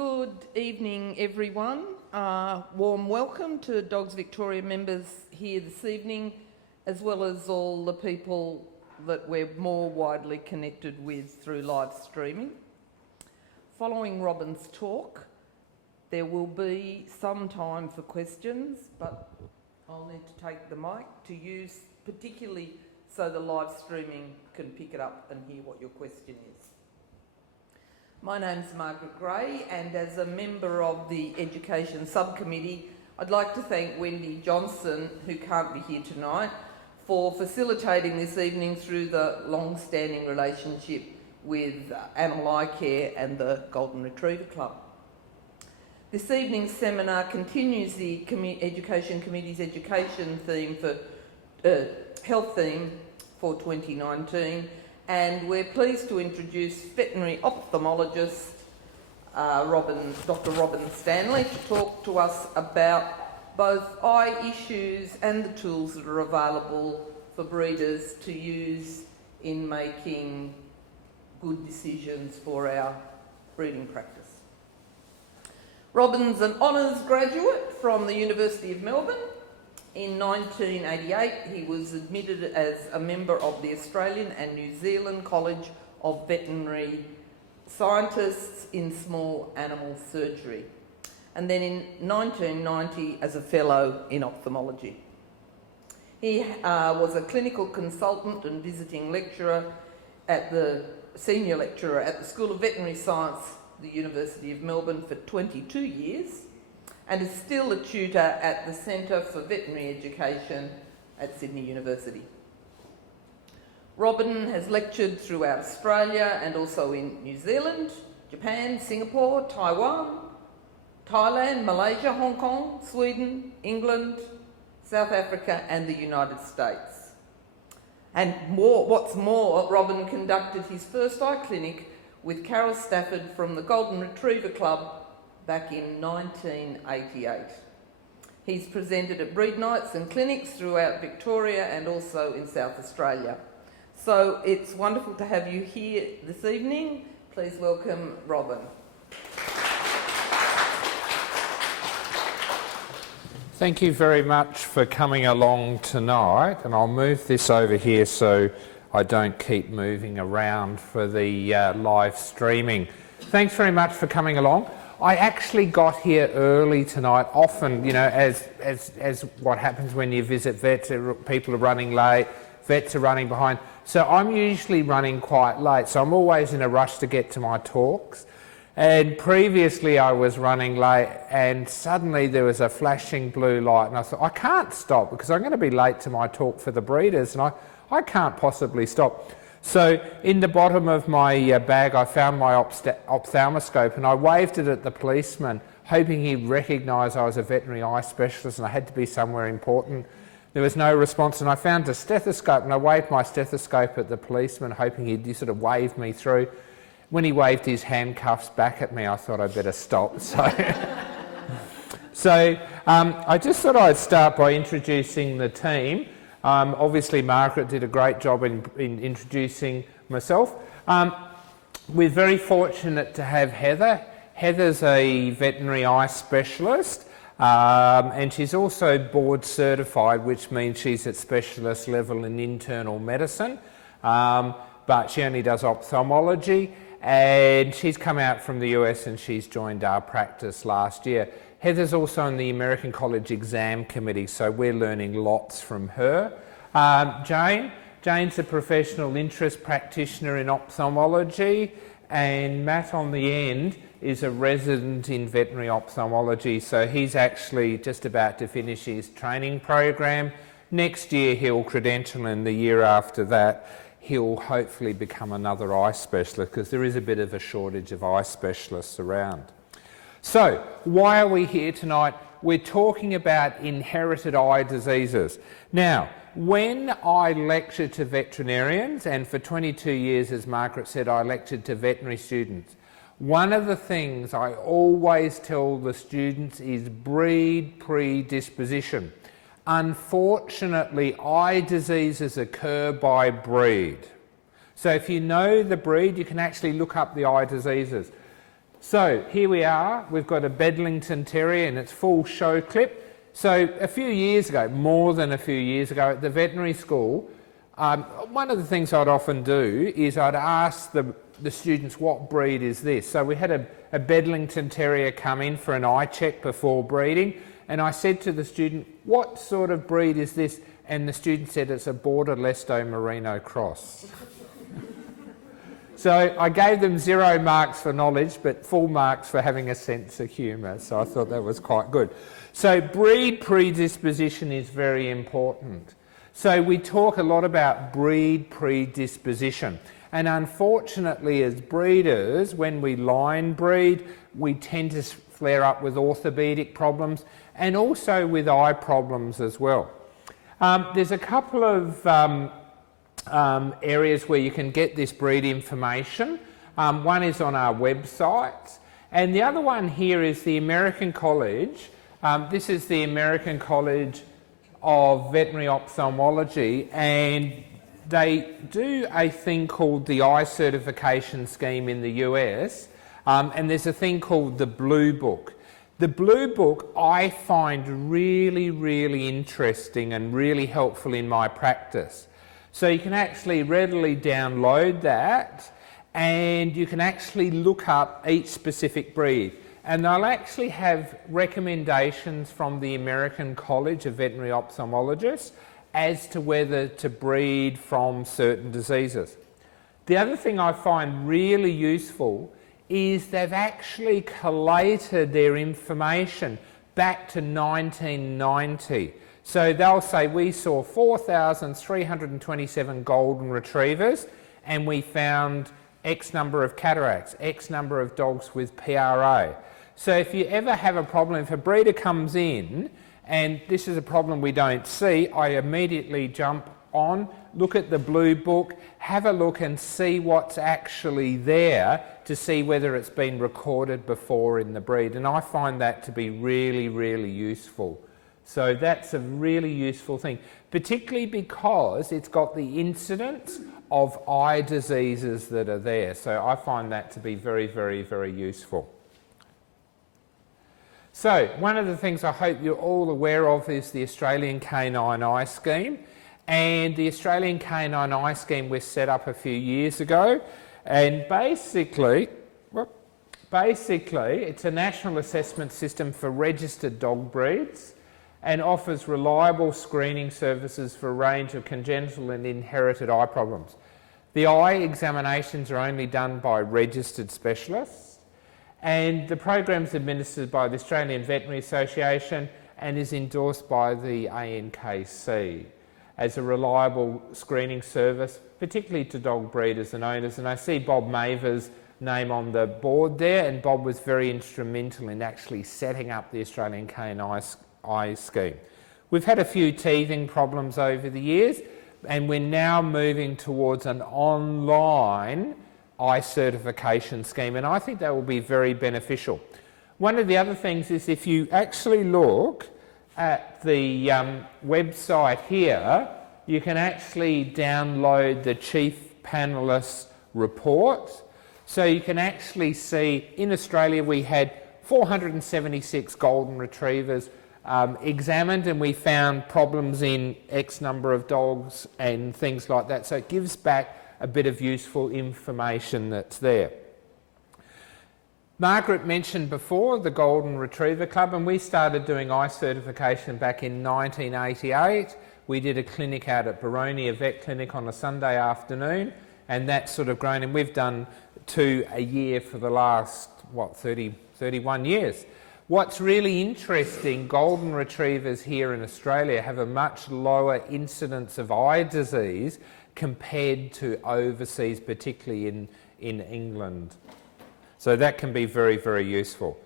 Good evening, everyone. Warm welcome to Dogs Victoria members here this evening, as well as all the people that we're more widely connected with through live streaming. Following Robin's talk, there will be some time for questions, but I'll need to take the mic to use, particularly so the live streaming can pick it up and hear what your question is. My name's Margaret Gray, and as a member of the Education Subcommittee, I'd like to thank Wendy Johnson, who can't be here tonight, for facilitating this evening through the long-standing relationship with Animal Eye Care and the Golden Retriever Club. This evening's seminar continues the Education Committee's education theme for health theme for 2019, and we're pleased to introduce veterinary ophthalmologist Dr. Robin Stanley to talk to us about both eye issues and the tools that are available for breeders to use in making good decisions for our breeding practice. Robin's an honours graduate from the University of Melbourne. In 1988, he was admitted as a member of the Australian and New Zealand College of Veterinary Scientists in Small Animal Surgery, and then in 1990 as a fellow in ophthalmology. He was a clinical consultant and visiting lecturer senior lecturer at the School of Veterinary Science, the University of Melbourne, for 22 years, and is still a tutor at the Centre for Veterinary Education at Sydney University. Robin has lectured throughout Australia and also in New Zealand, Japan, Singapore, Taiwan, Thailand, Malaysia, Hong Kong, Sweden, England, South Africa and the United States. And what's more, Robin conducted his first eye clinic with Carol Stafford from the Golden Retriever Club back in 1988. He's presented at breed nights and clinics throughout Victoria and also in South Australia. So it's wonderful to have you here this evening. Please welcome Robin. Thank you very much for coming along tonight, and I'll move this over here so I don't keep moving around for the live streaming. Thanks very much for coming along. I actually got here early tonight. Often, you know, as what happens when you visit vets, people are running late, vets are running behind. So I'm usually running quite late, so I'm always in a rush to get to my talks. And previously I was running late and suddenly there was a flashing blue light and I thought, I can't stop because I'm going to be late to my talk for the breeders and I can't possibly stop. So in the bottom of my bag I found my ophthalmoscope and I waved it at the policeman hoping he'd recognise I was a veterinary eye specialist and I had to be somewhere important. There was no response and I found a stethoscope and I waved my stethoscope at the policeman hoping he'd sort of wave me through. When he waved his handcuffs back at me I thought I'd better stop. So I just thought I'd start by introducing the team. Obviously Margaret did a great job in introducing myself. We're very fortunate to have Heather. Heather's a veterinary eye specialist and she's also board certified, which means she's at specialist level in internal medicine, but she only does ophthalmology, and she's come out from the US and she's joined our practice last year. Heather's also on the American College Exam Committee, so we're learning lots from her. Jane's a professional interest practitioner in ophthalmology, and Matt on the end is a resident in veterinary ophthalmology, so he's actually just about to finish his training program. Next year he'll credential, and the year after that he'll hopefully become another eye specialist, because there is a bit of a shortage of eye specialists around. So, why are we here tonight? We're talking about inherited eye diseases. Now, when I lecture to veterinarians, and for 22 years, as Margaret said, I lectured to veterinary students, one of the things I always tell the students is breed predisposition. Unfortunately, eye diseases occur by breed. So if you know the breed, you can actually look up the eye diseases. So here we are, we've got a Bedlington Terrier in its full show clip. So a few years ago, more than a few years ago, at the veterinary school, one of the things I'd often do is I'd ask the students, what breed is this? So we had a Bedlington Terrier come in for an eye check before breeding, and I said to the student, what sort of breed is this? And the student said it's a Border Leicester Merino cross. So I gave them 0 marks for knowledge, but full marks for having a sense of humour. So I thought that was quite good. So breed predisposition is very important. So we talk a lot about breed predisposition. And unfortunately, as breeders, when we line breed, we tend to flare up with orthopedic problems and also with eye problems as well. There's a couple of areas where you can get this breed information. One is on our website, and the other one here is the American College. This is the American College of Veterinary Ophthalmology, and they do a thing called the Eye Certification Scheme in the US, and there's a thing called the Blue Book. The Blue Book I find really, really interesting and really helpful in my practice. So you can actually readily download that, and you can actually look up each specific breed. And they'll actually have recommendations from the American College of Veterinary Ophthalmologists as to whether to breed from certain diseases. The other thing I find really useful is they've actually collated their information back to 1990. So they'll say we saw 4,327 golden retrievers and we found X number of cataracts, X number of dogs with PRA. So if you ever have a problem, if a breeder comes in and this is a problem we don't see, I immediately jump on, look at the Blue Book, have a look and see what's actually there to see whether it's been recorded before in the breed. And I find that to be really, really useful. So that's a really useful thing, particularly because it's got the incidence of eye diseases that are there. So I find that to be very, very, very useful. So one of the things I hope you're all aware of is the Australian Canine Eye Scheme. And the Australian Canine Eye Scheme was set up a few years ago. And basically, it's a national assessment system for registered dog breeds and offers reliable screening services for a range of congenital and inherited eye problems. The eye examinations are only done by registered specialists, and the program is administered by the Australian Veterinary Association and is endorsed by the ANKC as a reliable screening service, particularly to dog breeders and owners. And I see Bob Maver's name on the board there, and Bob was very instrumental in actually setting up the Australian Canine Eye Scheme. We've had a few teething problems over the years, and we're now moving towards an online eye certification scheme, and I think that will be very beneficial. One of the other things is if you actually look at the website here, you can actually download the Chief Panelist report. So you can actually see in Australia we had 476 golden retrievers examined, and we found problems in X number of dogs and things like that. So it gives back a bit of useful information that's there. Margaret mentioned before the Golden Retriever Club, and we started doing eye certification back in 1988. We did a clinic out at Boronia Vet Clinic on a Sunday afternoon, and that's sort of grown, and we've done 2 a year for the last, 31 years. What's really interesting, golden retrievers here in Australia have a much lower incidence of eye disease compared to overseas, particularly in England. So that can be very, very useful.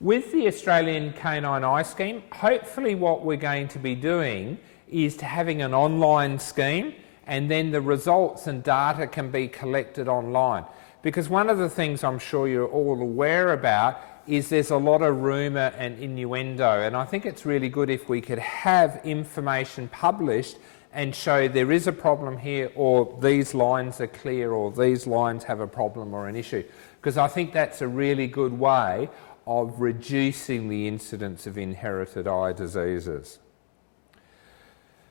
With the Australian Canine Eye Scheme, hopefully what we're going to be doing is to having an online scheme, and then the results and data can be collected online. Because one of the things I'm sure you're all aware about is there's a lot of rumour and innuendo, and I think it's really good if we could have information published and show there is a problem here, or these lines are clear, or these lines have a problem or an issue. because I think that's a really good way of reducing the incidence of inherited eye diseases.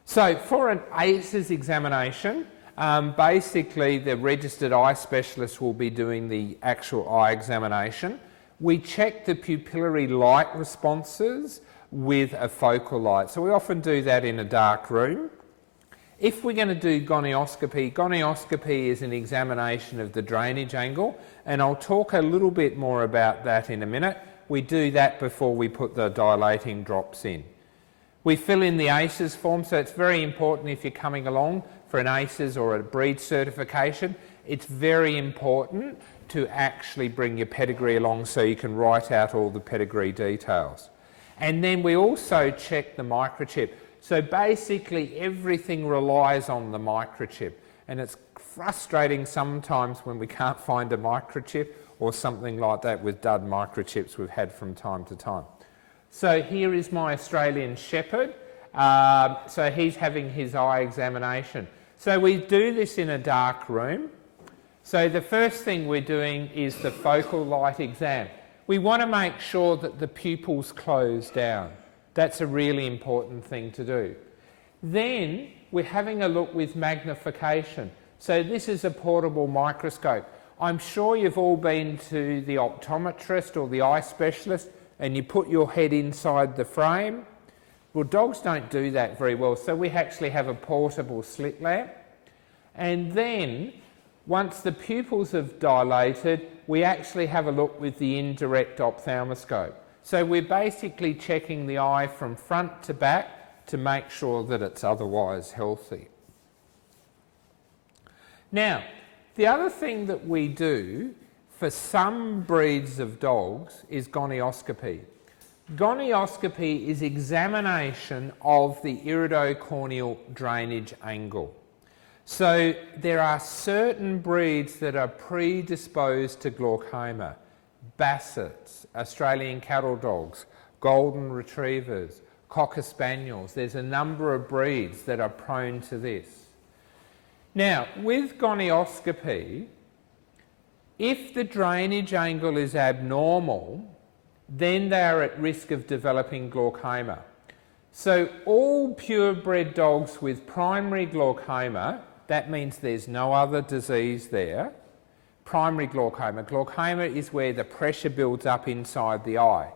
So for an ACEs examination, basically the registered eye specialist will be doing the actual eye examination. We check the pupillary light responses with a focal light. So we often do that in a dark room. If we're going to do gonioscopy, gonioscopy is an examination of the drainage angle, and I'll talk a little bit more about that in a minute. We do that before we put the dilating drops in. We fill in the ACEs form, so it's very important if you're coming along for an ACEs or a breed certification, it's very important to actually bring your pedigree along so you can write out all the pedigree details. And then we also check the microchip. So basically everything relies on the microchip, and it's frustrating sometimes when we can't find a microchip or something like that with dud microchips we've had from time to time. So here is my Australian Shepherd. So he's having his eye examination. So we do this in a dark room. So the first thing we're doing is the focal light exam. We want to make sure that the pupils close down. That's a really important thing to do. Then we're having a look with magnification. So this is a portable microscope. I'm sure you've all been to the optometrist or the eye specialist and you put your head inside the frame. Well, dogs don't do that very well, so we actually have a portable slit lamp. And then, once the pupils have dilated, we actually have a look with the indirect ophthalmoscope. So we're basically checking the eye from front to back to make sure that it's otherwise healthy. Now, the other thing that we do for some breeds of dogs is gonioscopy. Gonioscopy is examination of the iridocorneal drainage angle. So there are certain breeds that are predisposed to glaucoma. Bassets, Australian cattle dogs, golden retrievers, cocker spaniels. There's a number of breeds that are prone to this. Now, with gonioscopy, if the drainage angle is abnormal, then they are at risk of developing glaucoma. So all purebred dogs with primary glaucoma, that means there's no other disease there. Primary glaucoma. Glaucoma is where the pressure builds up inside the eye.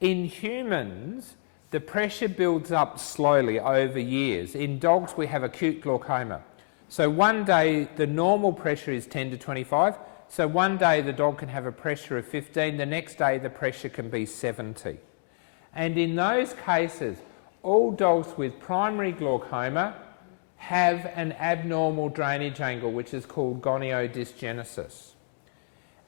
In humans, the pressure builds up slowly over years. In dogs, we have acute glaucoma. So one day, the normal pressure is 10 to 25. So one day the dog can have a pressure of 15, the next day the pressure can be 70. And in those cases, all dogs with primary glaucoma have an abnormal drainage angle, which is called goniodysgenesis.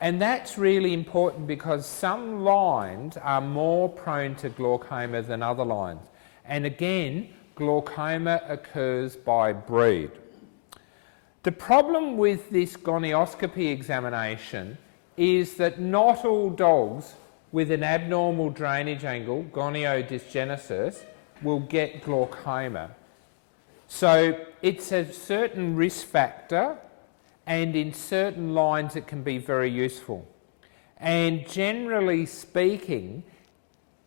And that's really important because some lines are more prone to glaucoma than other lines. And again, glaucoma occurs by breed. The problem with this gonioscopy examination is that not all dogs with an abnormal drainage angle, goniodysgenesis, will get glaucoma. So it's a certain risk factor, and in certain lines it can be very useful. And generally speaking,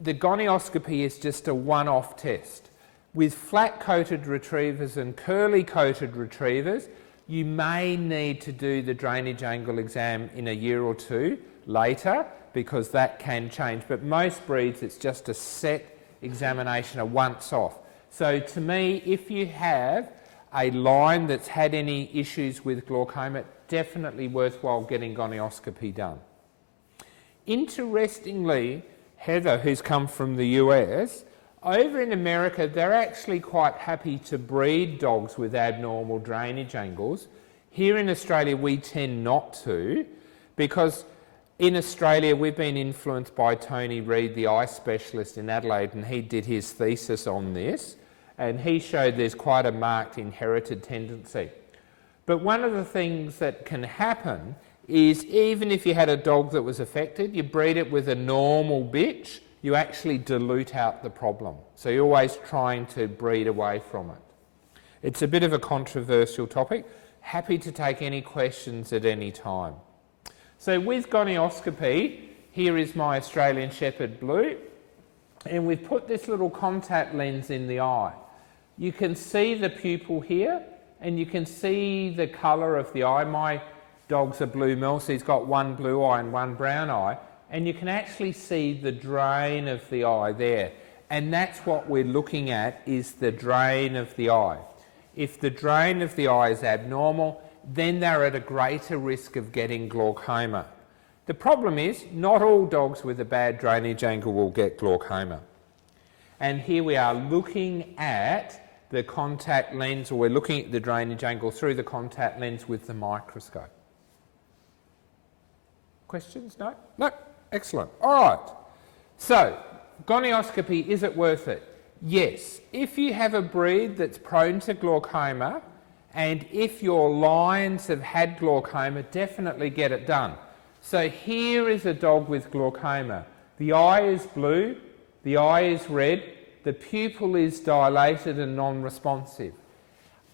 the gonioscopy is just a one-off test. With flat-coated retrievers and curly-coated retrievers, you may need to do the drainage angle exam in a year or two later because that can change. But most breeds, it's just a set examination, a once-off. So to me, if you have a line that's had any issues with glaucoma, definitely worthwhile getting gonioscopy done. Interestingly, Heather, who's come from the US, over in America, they're actually quite happy to breed dogs with abnormal drainage angles. Here in Australia, we tend not to, because in Australia, we've been influenced by Tony Reid, the eye specialist in Adelaide, and he did his thesis on this, and he showed there's quite a marked inherited tendency. But one of the things that can happen is even if you had a dog that was affected, you breed it with a normal bitch, you actually dilute out the problem. So you're always trying to breed away from it. It's a bit of a controversial topic. Happy to take any questions at any time. So with gonioscopy, here is my Australian Shepherd Blue, and we've put this little contact lens in the eye. You can see the pupil here, and you can see the colour of the eye. My dog's a blue male, so he's got one blue eye and one brown eye, and you can actually see the drain of the eye there. And that's what we're looking at, is the drain of the eye. If the drain of the eye is abnormal, then they're at a greater risk of getting glaucoma. The problem is, not all dogs with a bad drainage angle will get glaucoma. And here we are looking at the contact lens, or we're looking at the drainage angle through the contact lens with the microscope. Questions? No? No? Excellent. All right. So, gonioscopy, is it worth it? Yes. If you have a breed that's prone to glaucoma, and if your lions have had glaucoma, definitely get it done. So here is a dog with glaucoma. The eye is blue, the eye is red, the pupil is dilated and non-responsive.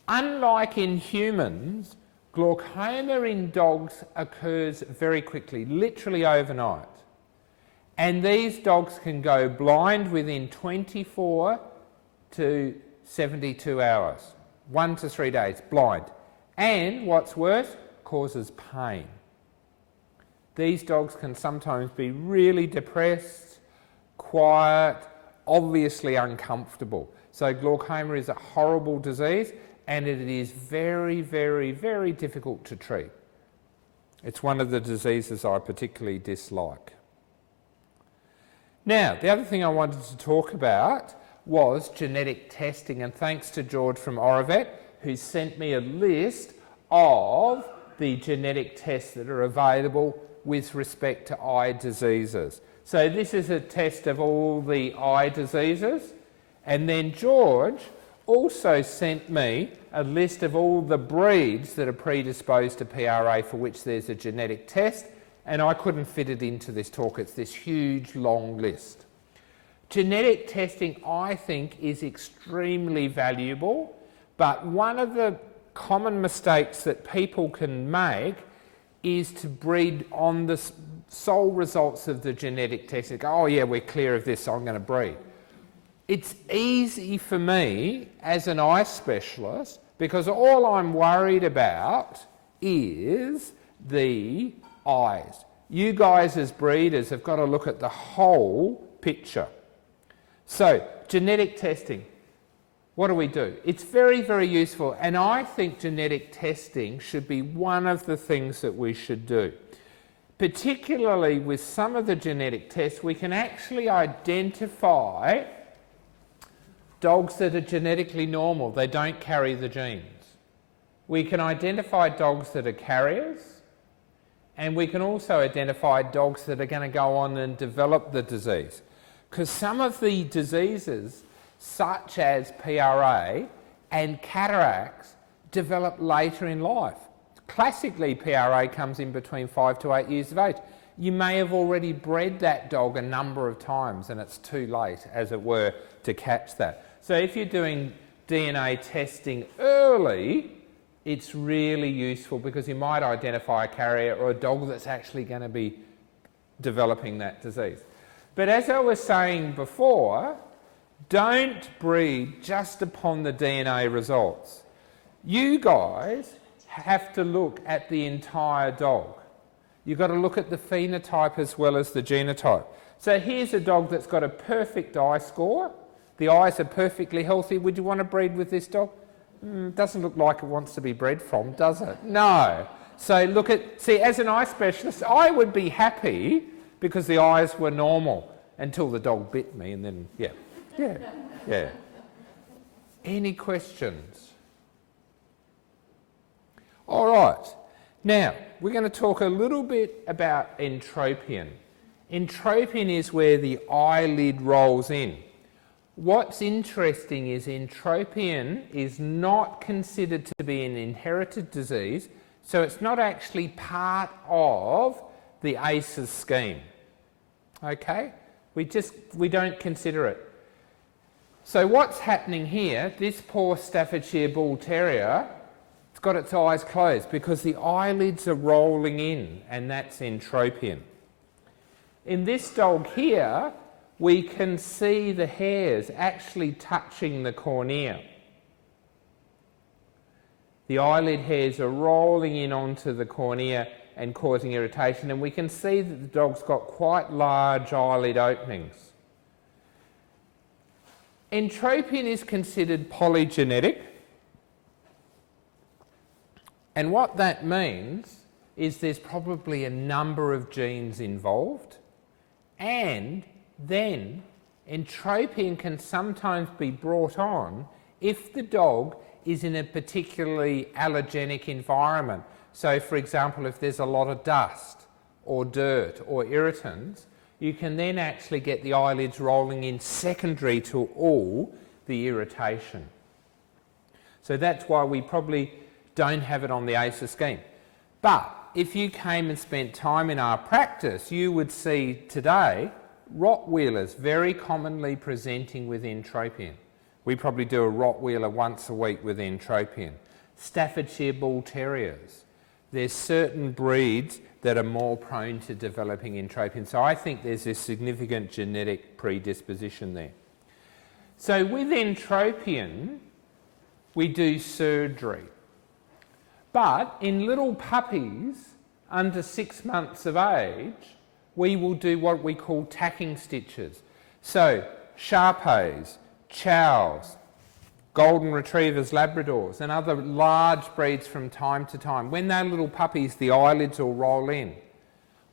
Unlike in humans, glaucoma in dogs occurs very quickly, literally overnight. And these dogs can go blind within 24 to 72 hours, 1 to 3 days, blind. And what's worse, causes pain. These dogs can sometimes be really depressed, quiet, obviously uncomfortable. So glaucoma is a horrible disease, and it is very, very, very difficult to treat. It's one of the diseases I particularly dislike. Now, the other thing I wanted to talk about was genetic testing, and thanks to George from Orivet, who sent me a list of the genetic tests that are available with respect to eye diseases. So this is a test of all the eye diseases, and then George also sent me a list of all the breeds that are predisposed to PRA for which there's a genetic test, and I couldn't fit it into this talk. It's this huge long list. Genetic testing, I think, is extremely valuable, but one of the common mistakes that people can make is to breed on the sole results of the genetic test. They go, oh yeah, we're clear of this, so I'm going to breed. It's easy for me as an eye specialist, because all I'm worried about is the eyes. You guys as breeders have got to look at the whole picture. So, genetic testing. What do? It's very, very useful, and I think genetic testing should be one of the things that we should do. Particularly with some of the genetic tests, we can actually identify dogs that are genetically normal. They don't carry the genes. We can identify dogs that are carriers, and we can also identify dogs that are going to go on and develop the disease. Because some of the diseases, such as PRA and cataracts, develop later in life. Classically, PRA comes in between 5 to 8 years of age. You may have already bred that dog a number of times and it's too late, as it were, to catch that. So if you're doing DNA testing early, it's really useful, because you might identify a carrier or a dog that's actually going to be developing that disease. But as I was saying before, don't breed just upon the DNA results. You guys have to look at the entire dog. You've got to look at the phenotype as well as the genotype. So here's a dog that's got a perfect eye score. The eyes are perfectly healthy. Would you want to breed with this dog? Doesn't look like it wants to be bred from, does it? No. So look at, see, as an eye specialist, I would be happy because the eyes were normal until the dog bit me, and then, yeah. Any questions? All right. Now, we're going to talk a little bit about entropion. Entropion is where the eyelid rolls in. What's interesting is entropion is not considered to be an inherited disease, so it's not actually part of the ACEs scheme. Okay? We don't consider it. So what's happening here, this poor Staffordshire Bull Terrier It's got its eyes closed because the eyelids are rolling in, and that's entropion. In this dog here, we can see the hairs actually touching the cornea. The eyelid hairs are rolling in onto the cornea and causing irritation, and we can see that the dog's got quite large eyelid openings. Entropion is considered polygenetic, and what that means is there's probably a number of genes involved, and then entropion can sometimes be brought on if the dog is in a particularly allergenic environment. So, for example, if there's a lot of dust or dirt or irritants, you can then actually get the eyelids rolling in secondary to all the irritation. So that's why we probably don't have it on the ACER scheme. But if you came and spent time in our practice, you would see today Rottweilers very commonly presenting with entropion. We probably do a Rottweiler once a week with entropion. Staffordshire Bull Terriers. There's certain breeds that are more prone to developing entropion. So I think there's a significant genetic predisposition there. So with entropion, we do surgery. But in little puppies under 6 months of age, we will do what we call tacking stitches. So Shar-Peis, Chows, Golden Retrievers, Labradors, and other large breeds from time to time. When they're little puppies, the eyelids will roll in.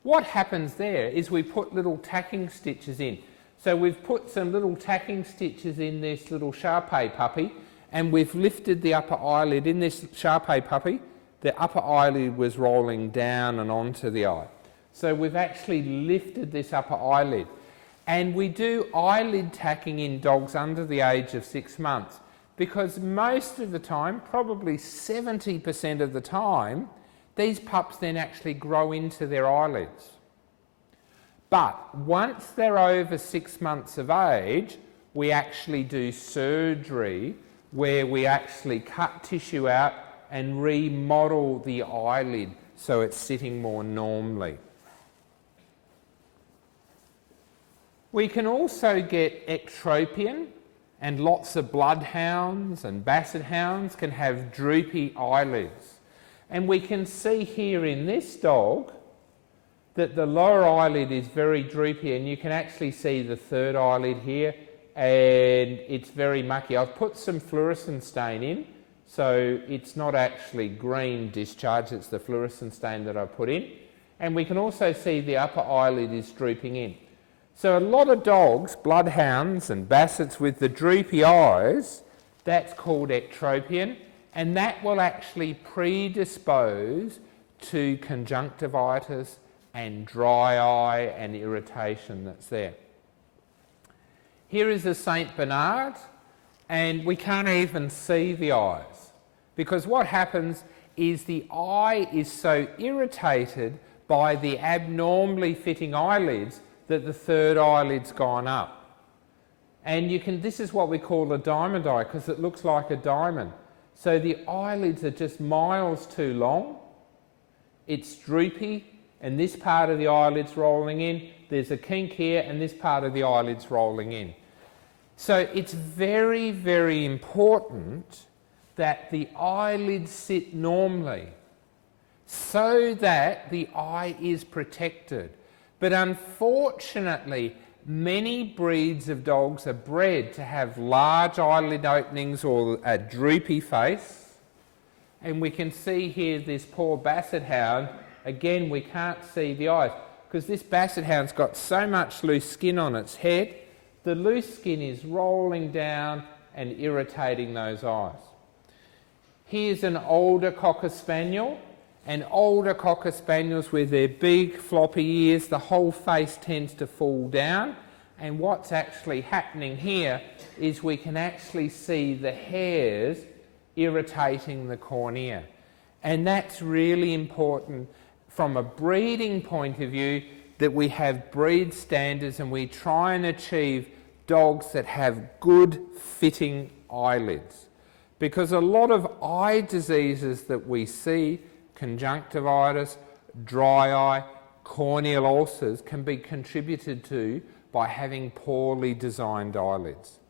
What happens there is we put little tacking stitches in. So we've put some little tacking stitches in this little Shar-Pei puppy, and we've lifted the upper eyelid. In this Shar-Pei puppy, the upper eyelid was rolling down and onto the eye. So we've actually lifted this upper eyelid. And we do eyelid tacking in dogs under the age of 6 months because most of the time, probably 70% of the time, these pups then actually grow into their eyelids. But once they're over 6 months of age, we actually do surgery where we actually cut tissue out and remodel the eyelid so it's sitting more normally. We can also get ectropion, and lots of bloodhounds and basset hounds can have droopy eyelids. And we can see here in this dog that the lower eyelid is very droopy, and you can actually see the third eyelid here, and it's very mucky. I've put some fluorescent stain in, so it's not actually green discharge, it's the fluorescent stain that I put in. And we can also see the upper eyelid is drooping in. So a lot of dogs, bloodhounds and bassets with the droopy eyes, that's called ectropion, and that will actually predispose to conjunctivitis and dry eye and irritation that's there. Here is a St. Bernard, and we can't even see the eyes because what happens is the eye is so irritated by the abnormally fitting eyelids that the third eyelid's gone up. And this is what we call a diamond eye because it looks like a diamond. So the eyelids are just miles too long, it's droopy, and this part of the eyelid's rolling in, there's a kink here, and this part of the eyelid's rolling in. So it's very, very important that the eyelids sit normally so that the eye is protected. But unfortunately, many breeds of dogs are bred to have large eyelid openings or a droopy face. And we can see here this poor basset hound. Again, we can't see the eyes because this basset hound's got so much loose skin on its head. The loose skin is rolling down and irritating those eyes. Here's an older Cocker Spaniel. And older Cocker Spaniels with their big floppy ears, the whole face tends to fall down. And what's actually happening here is we can actually see the hairs irritating the cornea. And that's really important from a breeding point of view, that we have breed standards and we try and achieve dogs that have good fitting eyelids. because a lot of eye diseases that we see, conjunctivitis, dry eye, corneal ulcers, can be contributed to by having poorly designed eyelids.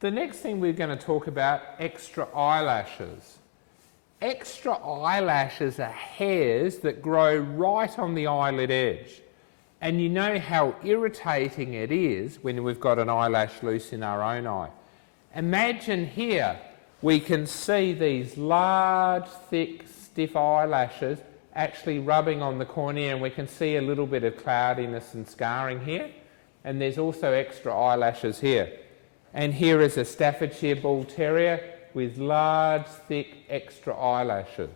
The next thing we're going to talk about, extra eyelashes. Extra eyelashes are hairs that grow right on the eyelid edge. And you know how irritating it is when we've got an eyelash loose in our own eye. Imagine here, we can see these large, thick, stiff eyelashes actually rubbing on the cornea, and we can see a little bit of cloudiness and scarring here. And there's also extra eyelashes here. And here is a Staffordshire Bull Terrier with large, thick, extra eyelashes.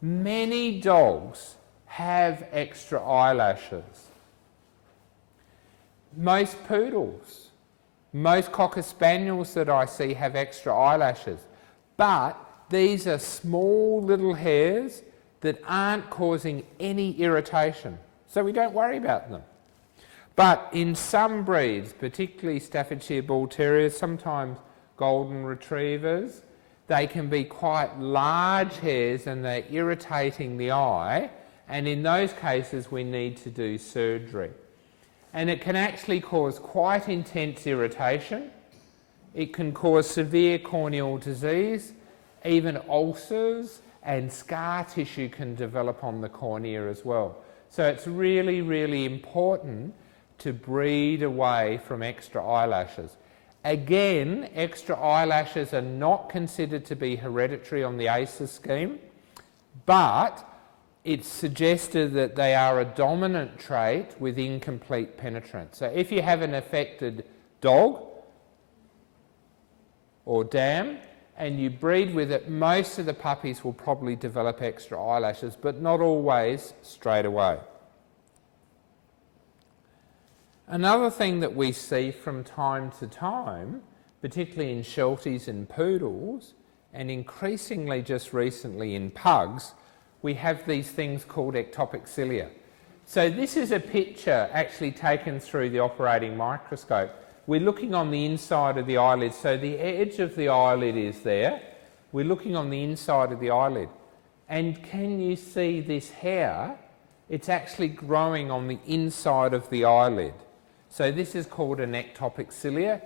Many dogs have extra eyelashes. Most poodles, most Cocker Spaniels that I see have extra eyelashes. But these are small little hairs that aren't causing any irritation, so we don't worry about them. But in some breeds, particularly Staffordshire Bull Terriers, sometimes Golden Retrievers, they can be quite large hairs and they're irritating the eye, and in those cases we need to do surgery. And it can actually cause quite intense irritation. It can cause severe corneal disease, even ulcers, and scar tissue can develop on the cornea as well. So it's really, really important to breed away from extra eyelashes. Again, extra eyelashes are not considered to be hereditary on the ACEs scheme, but it's suggested that they are a dominant trait with incomplete penetrance. So if you have an affected dog or dam and you breed with it, most of the puppies will probably develop extra eyelashes, but not always straight away. Another thing that we see from time to time, particularly in Shelties and poodles, and increasingly just recently in pugs, we have these things called ectopic cilia. So this is a picture actually taken through the operating microscope. We're looking on the inside of the eyelid, so the edge of the eyelid is there. We're looking on the inside of the eyelid. And can you see this hair? It's actually growing on the inside of the eyelid. So this is called an ectopic cilia.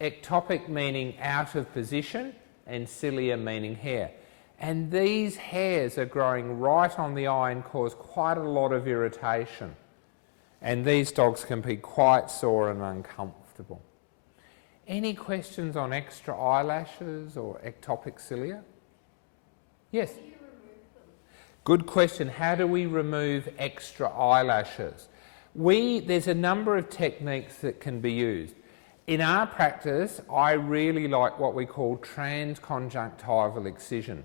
Ectopic meaning out of position, and cilia meaning hair. And these hairs are growing right on the eye and cause quite a lot of irritation. And these dogs can be quite sore and uncomfortable. Any questions on extra eyelashes or ectopic cilia? Yes? How do you remove them? Good question. How do we remove extra eyelashes? There's a number of techniques that can be used. In our practice, I really like what we call transconjunctival excision.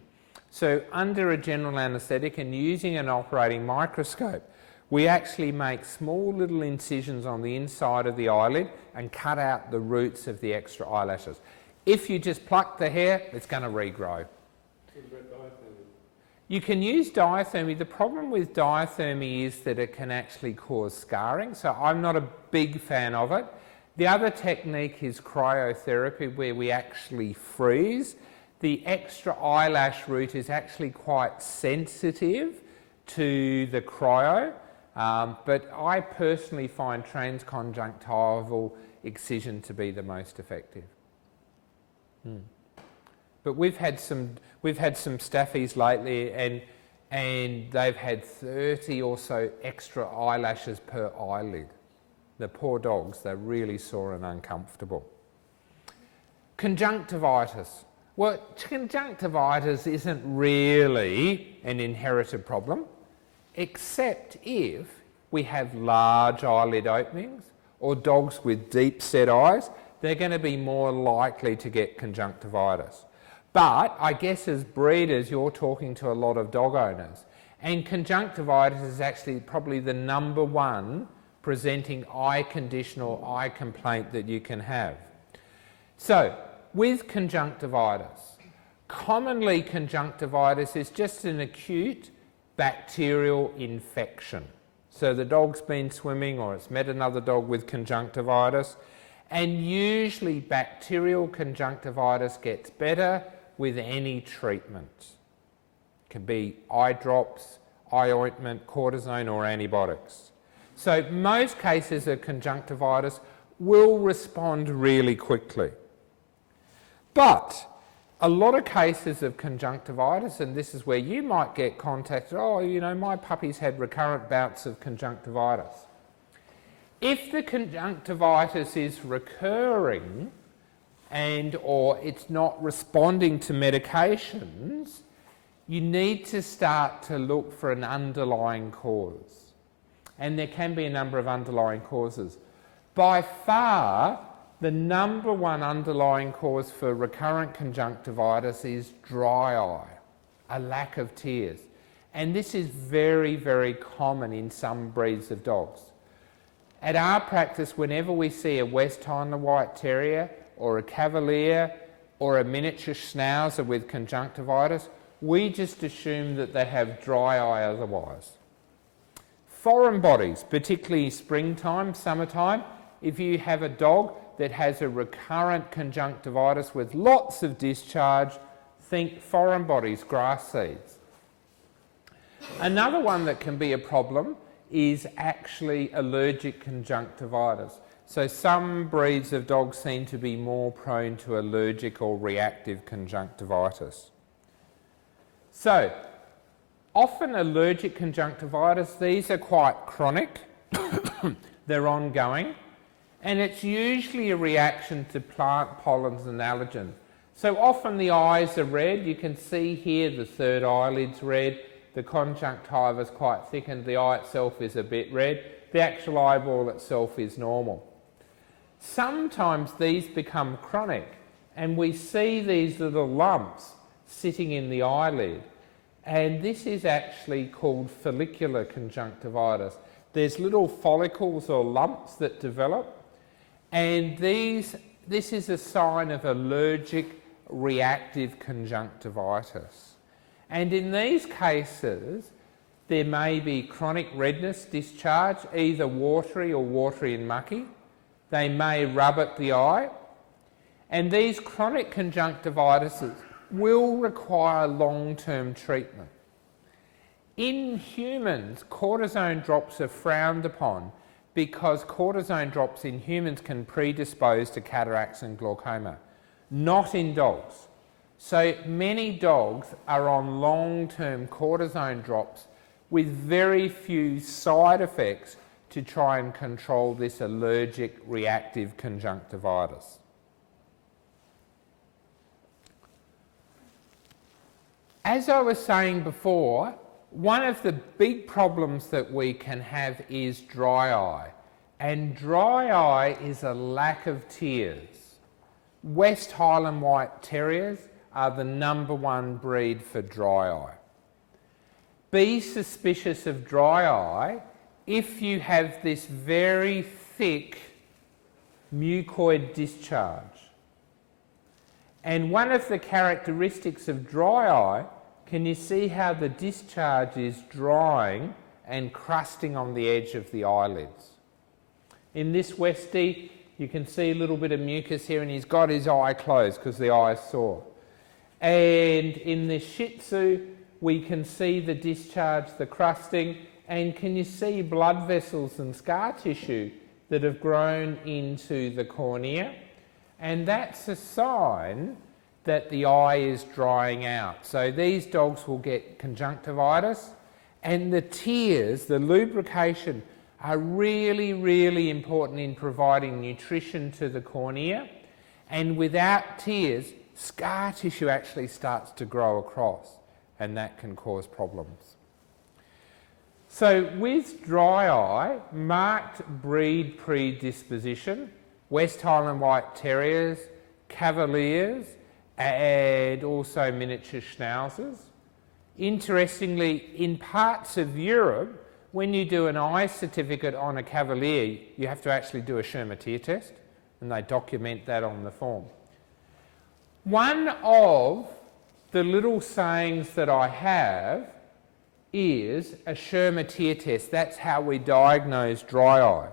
So under a general anaesthetic and using an operating microscope, we actually make small little incisions on the inside of the eyelid and cut out the roots of the extra eyelashes. If you just pluck the hair, it's going to regrow. You can use diathermy. The problem with diathermy is that it can actually cause scarring, so I'm not a big fan of it. The other technique is cryotherapy, where we actually freeze. The extra eyelash root is actually quite sensitive to the cryo, but I personally find transconjunctival excision to be the most effective. But we've had some staffies lately, and they've had 30 or so extra eyelashes per eyelid. The poor dogs, they're really sore and uncomfortable. Conjunctivitis. Well, conjunctivitis isn't really an inherited problem, except if we have large eyelid openings or dogs with deep set eyes. They're going to be more likely to get conjunctivitis. But I guess as breeders, you're talking to a lot of dog owners, and conjunctivitis is actually probably the number one presenting eye condition or eye complaint that you can have. So, with conjunctivitis, commonly conjunctivitis is just an acute bacterial infection. So the dog's been swimming or it's met another dog with conjunctivitis, And usually bacterial conjunctivitis gets better with any treatment. It can be eye drops, eye ointment, cortisone or antibiotics. So most cases of conjunctivitis will respond really quickly. But a lot of cases of conjunctivitis, and this is where you might get contacted, oh, you know, my puppy's had recurrent bouts of conjunctivitis. If the conjunctivitis is recurring and or it's not responding to medications, you need to start to look for an underlying cause. And there can be a number of underlying causes. By far, the number one underlying cause for recurrent conjunctivitis is dry eye, a lack of tears. And this is very, very common in some breeds of dogs. At our practice, whenever we see a West Highland White Terrier or a Cavalier or a miniature Schnauzer with conjunctivitis, we just assume that they have dry eye otherwise. Foreign bodies, particularly springtime, summertime, if you have a dog that has a recurrent conjunctivitis with lots of discharge, think foreign bodies, grass seeds. Another one that can be a problem is actually allergic conjunctivitis. So some breeds of dogs seem to be more prone to allergic or reactive conjunctivitis. So often allergic conjunctivitis, these are quite chronic, they're ongoing, and it's usually a reaction to plant pollens and allergens. So often the eyes are red, you can see here the third eyelid's red, the conjunctiva is quite thickened, the eye itself is a bit red, the actual eyeball itself is normal. Sometimes these become chronic and we see these little lumps sitting in the eyelid, and this is actually called follicular conjunctivitis. There's little follicles or lumps that develop, and this is a sign of allergic reactive conjunctivitis. And in these cases, there may be chronic redness, discharge, either watery or watery and mucky. They may rub at the eye. And these chronic conjunctivitises will require long-term treatment. In humans, cortisone drops are frowned upon because cortisone drops in humans can predispose to cataracts and glaucoma, not in dogs. So many dogs are on long-term cortisone drops with very few side effects to try and control this allergic reactive conjunctivitis. As I was saying before, one of the big problems that we can have is dry eye. And dry eye is a lack of tears. West Highland White Terriers are the number one breed for dry eye. Be suspicious of dry eye if you have this very thick mucoid discharge. And one of the characteristics of dry eye, can you see how the discharge is drying and crusting on the edge of the eyelids? In this Westie, you can see a little bit of mucus here, and he's got his eye closed because the eye is sore. And in the Shih Tzu, we can see the discharge, the crusting, and can you see blood vessels and scar tissue that have grown into the cornea? And that's a sign that the eye is drying out. So these dogs will get conjunctivitis, and the tears, the lubrication, are really, really important in providing nutrition to the cornea. And without tears, scar tissue actually starts to grow across, and that can cause problems. So with dry eye, marked breed predisposition, West Highland White Terriers, Cavaliers, and also miniature Schnauzers. Interestingly, in parts of Europe, when you do an eye certificate on a Cavalier, you have to actually do a Schirmer tear test, and they document that on the form. One of the little sayings that I have is a Schirmer tear test. That's how we diagnose dry eye.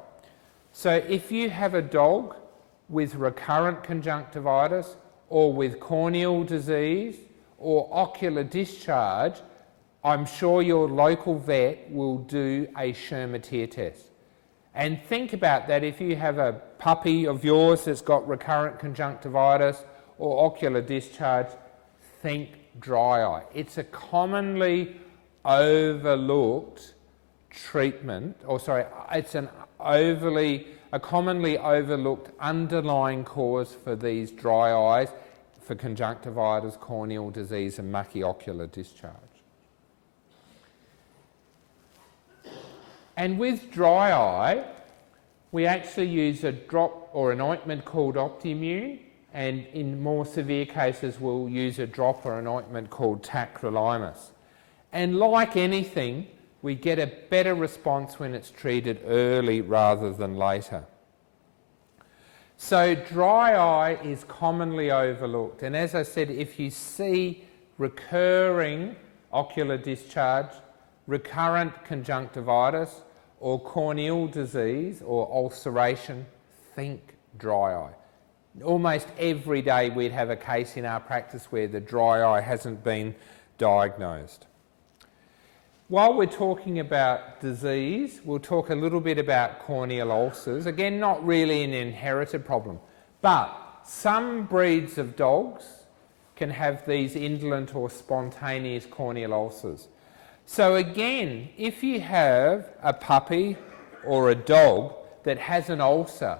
So if you have a dog with recurrent conjunctivitis or with corneal disease or ocular discharge, I'm sure your local vet will do a Schirmer tear test. And think about that if you have a puppy of yours that's got recurrent conjunctivitis or ocular discharge, think dry eye. It's a commonly overlooked treatment, it's a commonly overlooked underlying cause for these dry eyes, for conjunctivitis, corneal disease and mucky ocular discharge. And with dry eye, we actually use a drop or an ointment called Optimmune, and in more severe cases we'll use a drop or an ointment called tacrolimus. And like anything, we get a better response when it's treated early rather than later. So dry eye is commonly overlooked, and as I said, if you see recurring ocular discharge, recurrent conjunctivitis or corneal disease or ulceration, think dry eye. Almost every day we'd have a case in our practice where the dry eye hasn't been diagnosed. While we're talking about disease, we'll talk a little bit about corneal ulcers. Again, not really an inherited problem, but some breeds of dogs can have these indolent or spontaneous corneal ulcers. So again, if you have a puppy or a dog that has an ulcer,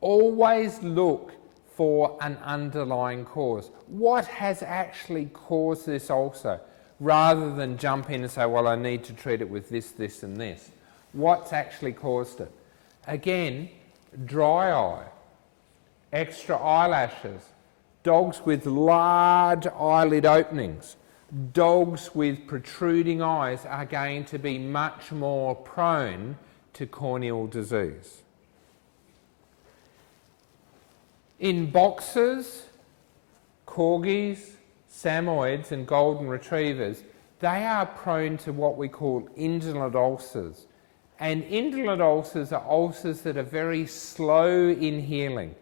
always look for an underlying cause. What has actually caused this ulcer? Rather than jump in and say, well, I need to treat it with this, this and this. What's actually caused it? Again, dry eye, extra eyelashes, dogs with large eyelid openings, dogs with protruding eyes are going to be much more prone to corneal disease. In boxers, corgis, Samoyeds and golden retrievers, they are prone to what we call indolent ulcers. And indolent ulcers are ulcers that are very slow in healing.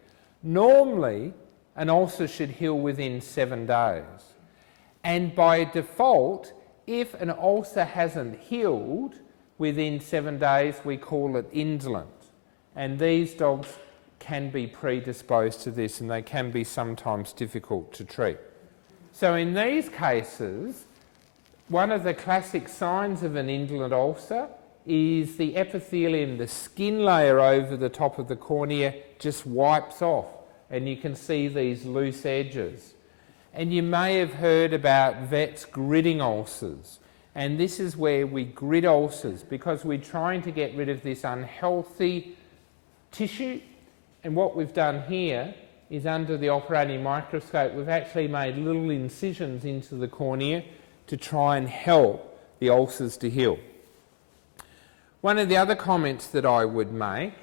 Normally, an ulcer should heal within 7 days. And by default, if an ulcer hasn't healed within 7 days, we call it indolent. And these dogs can be predisposed to this, and they can be sometimes difficult to treat. So in these cases, one of the classic signs of an indolent ulcer is the epithelium, the skin layer over the top of the cornea, just wipes off, and you can see these loose edges. And you may have heard about vets gridding ulcers, and this is where we grid ulcers because we're trying to get rid of this unhealthy tissue. And what we've done here is, under the operating microscope, we've actually made little incisions into the cornea to try and help the ulcers to heal. One of the other comments that I would make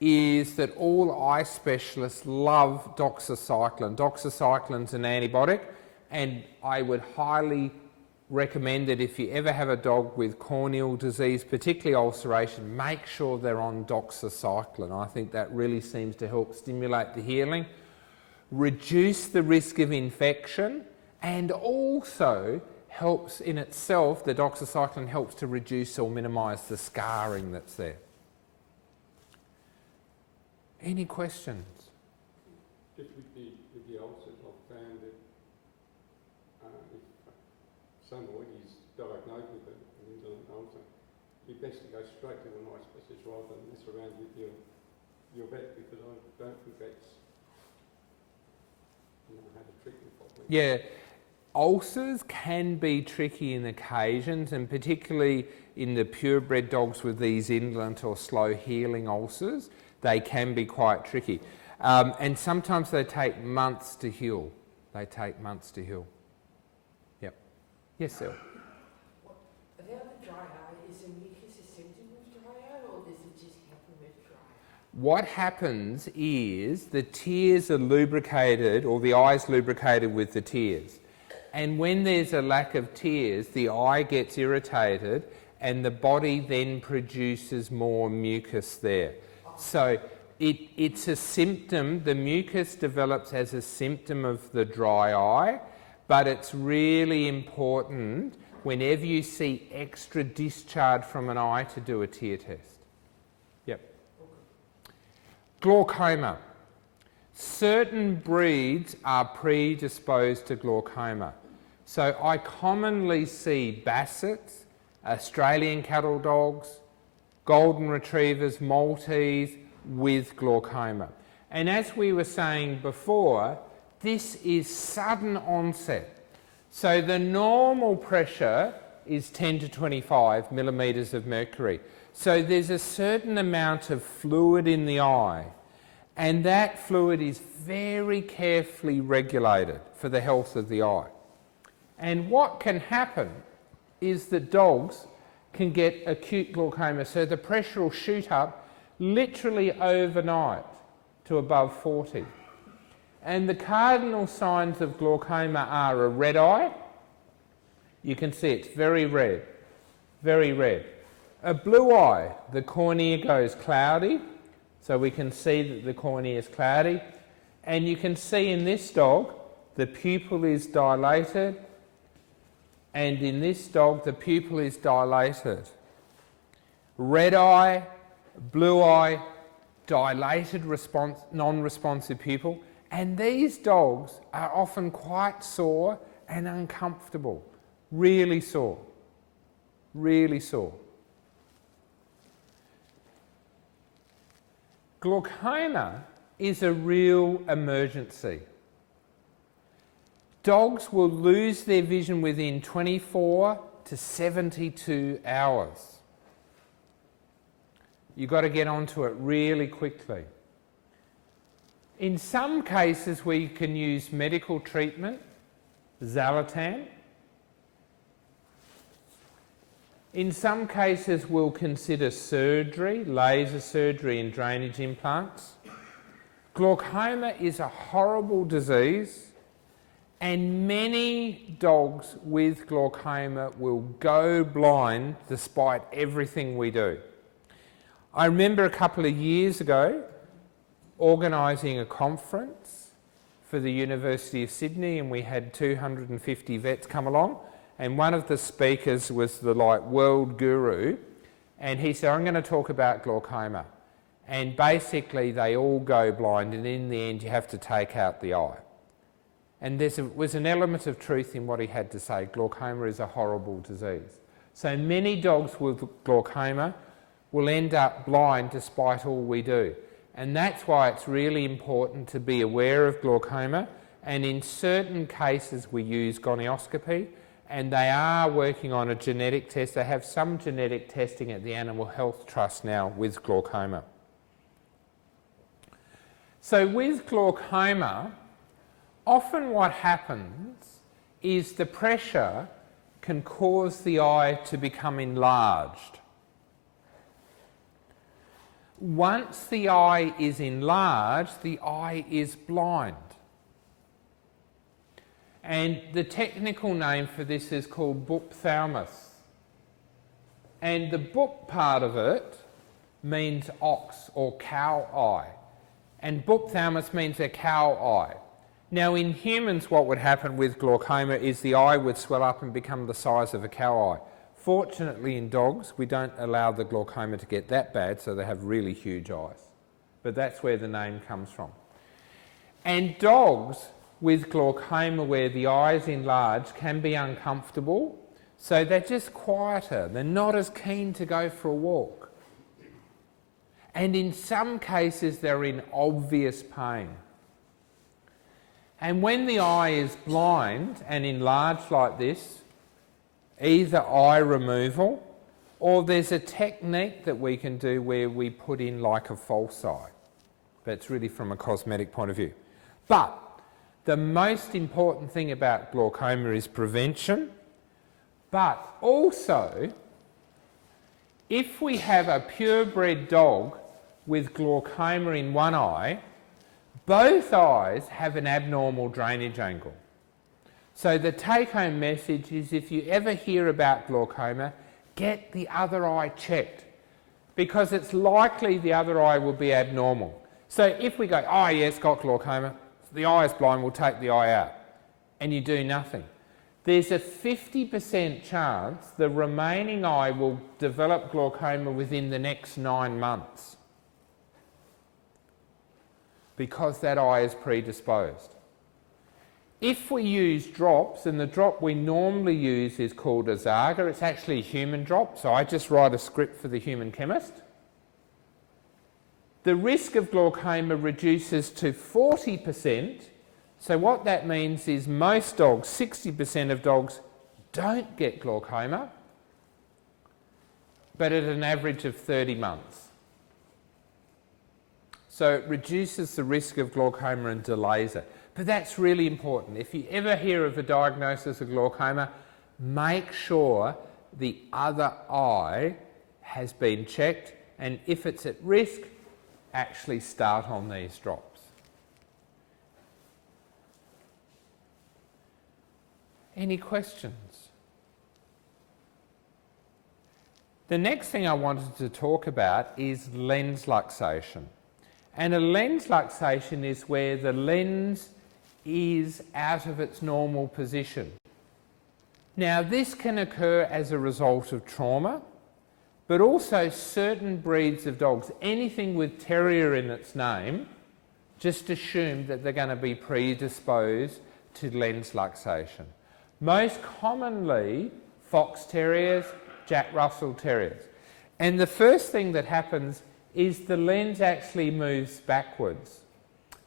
is that all eye specialists love doxycycline. Doxycycline's an antibiotic, and I would highly recommend that if you ever have a dog with corneal disease, particularly ulceration, make sure they're on doxycycline. I think that really seems to help stimulate the healing, reduce the risk of infection, and also helps in itself, the doxycycline helps to reduce or minimise the scarring that's there. Any questions? Just with the ulcers, I've found that if someone is diagnosed with an indolent ulcer, you're best to go straight to an eye specialist rather than mess around with your vet, because I don't think vets know how to treat them properly. Yeah, ulcers can be tricky in occasions, and particularly in the purebred dogs with these indolent or slow healing ulcers, they can be quite tricky. And sometimes they take months to heal. Yep. Yes, Sir. About the dry eye, is the mucus a symptom of dry eye, or does it just happen with dry eye? What happens is the tears are lubricated, or the eye's lubricated with the tears. And when there's a lack of tears, the eye gets irritated and the body then produces more mucus there. So It's a symptom. The mucus develops as a symptom of the dry eye, but it's really important whenever you see extra discharge from an eye to do a tear test. Yep. Glaucoma. Certain breeds are predisposed to glaucoma. So I commonly see Bassets, Australian cattle dogs, golden retrievers, Maltese with glaucoma. And as we were saying before, this is sudden onset. So the normal pressure is 10 to 25 millimetres of mercury. So there's a certain amount of fluid in the eye, and that fluid is very carefully regulated for the health of the eye. And what can happen is that dogs can get acute glaucoma, so the pressure will shoot up literally overnight to above 40. And the cardinal signs of glaucoma are a red eye. You can see it's very red, very red. A blue eye, the cornea goes cloudy, so we can see that the cornea is cloudy. And you can see in this dog, the pupil is dilated, and in this dog, the pupil is dilated. Red eye, blue eye, dilated non-responsive pupil, and these dogs are often quite sore and uncomfortable, really sore, really sore. Glaucoma is a real emergency. Dogs will lose their vision within 24 to 72 hours. You've got to get onto it really quickly. In some cases we can use medical treatment, Zalatan. In some cases we'll consider surgery, laser surgery and drainage implants. Glaucoma is a horrible disease, and many dogs with glaucoma will go blind despite everything we do. I remember a couple of years ago organising a conference for the University of Sydney, and we had 250 vets come along, and one of the speakers was the world guru, and he said, I'm going to talk about glaucoma. And basically they all go blind, and in the end you have to take out the eye. And there was an element of truth in what he had to say. Glaucoma is a horrible disease. So many dogs with glaucoma will end up blind despite all we do. And that's why it's really important to be aware of glaucoma. And in certain cases we use gonioscopy, and they are working on a genetic test. They have some genetic testing at the Animal Health Trust now with glaucoma. So with glaucoma, often what happens is the pressure can cause the eye to become enlarged. Once the eye is enlarged, the eye is blind. And the technical name for this is called buphthalmos. And the bup part of it means ox or cow eye. And buphthalmos means a cow eye. Now in humans what would happen with glaucoma is the eye would swell up and become the size of a cow eye. Fortunately in dogs we don't allow the glaucoma to get that bad, so they have really huge eyes. But that's where the name comes from. And dogs with glaucoma where the eye is enlarged can be uncomfortable, so they're just quieter. They're not as keen to go for a walk. And in some cases they're in obvious pain. And when the eye is blind and enlarged like this, either eye removal, or there's a technique that we can do where we put in like a false eye. That's really from a cosmetic point of view. But the most important thing about glaucoma is prevention, but also if we have a purebred dog with glaucoma in one eye, both eyes have an abnormal drainage angle. So the take-home message is if you ever hear about glaucoma, get the other eye checked, because it's likely the other eye will be abnormal. So if we go, oh yeah, it's got glaucoma, the eye is blind, we'll take the eye out, and you do nothing, there's a 50% chance the remaining eye will develop glaucoma within the next 9 months because that eye is predisposed. If we use drops, and the drop we normally use is called a Zaga, it's actually a human drop, so I just write a script for the human chemist. The risk of glaucoma reduces to 40%. So what that means is most dogs, 60% of dogs, don't get glaucoma, but at an average of 30 months. So it reduces the risk of glaucoma and delays it. But that's really important. If you ever hear of a diagnosis of glaucoma, make sure the other eye has been checked, and if it's at risk, actually start on these drops. Any questions? The next thing I wanted to talk about is lens luxation. And a lens luxation is where the lens is out of its normal position. Now, this can occur as a result of trauma, but also certain breeds of dogs, anything with terrier in its name, just assume that they're going to be predisposed to lens luxation. Most commonly, fox terriers, Jack Russell terriers. And the first thing that happens is the lens actually moves backwards.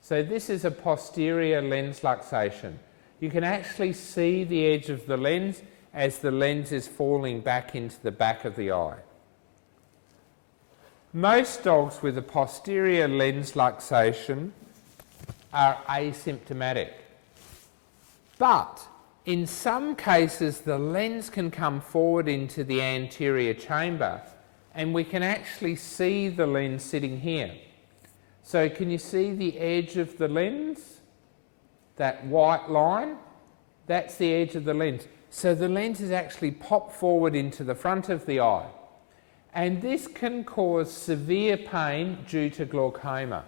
So this is a posterior lens luxation. You can actually see the edge of the lens as the lens is falling back into the back of the eye. Most dogs with a posterior lens luxation are asymptomatic. But in some cases, the lens can come forward into the anterior chamber, and we can actually see the lens sitting here. So can you see the edge of the lens? That white line? That's the edge of the lens. So the lens is actually popped forward into the front of the eye. And this can cause severe pain due to glaucoma.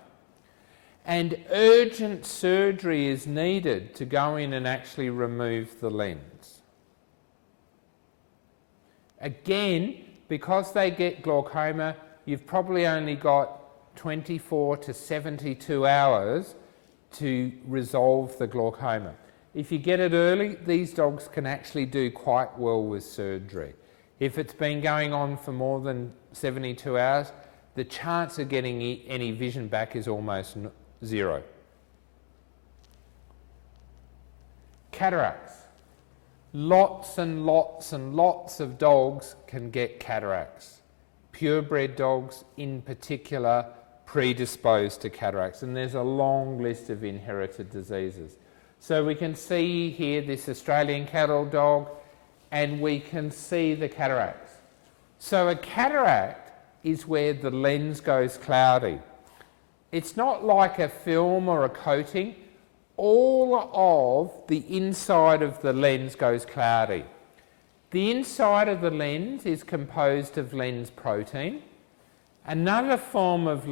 And urgent surgery is needed to go in and actually remove the lens. Again, because they get glaucoma, you've probably only got 24 to 72 hours to resolve the glaucoma. If you get it early, these dogs can actually do quite well with surgery. If it's been going on for more than 72 hours, the chance of getting any vision back is almost zero. Cataracts. Lots and lots and lots of dogs can get cataracts. Purebred dogs in particular predisposed to cataracts, and there's a long list of inherited diseases. So we can see here this Australian cattle dog, and we can see the cataracts. So a cataract is where the lens goes cloudy. It's not like a film or a coating. All of the inside of the lens goes cloudy. The inside of the lens is composed of lens protein. Another form of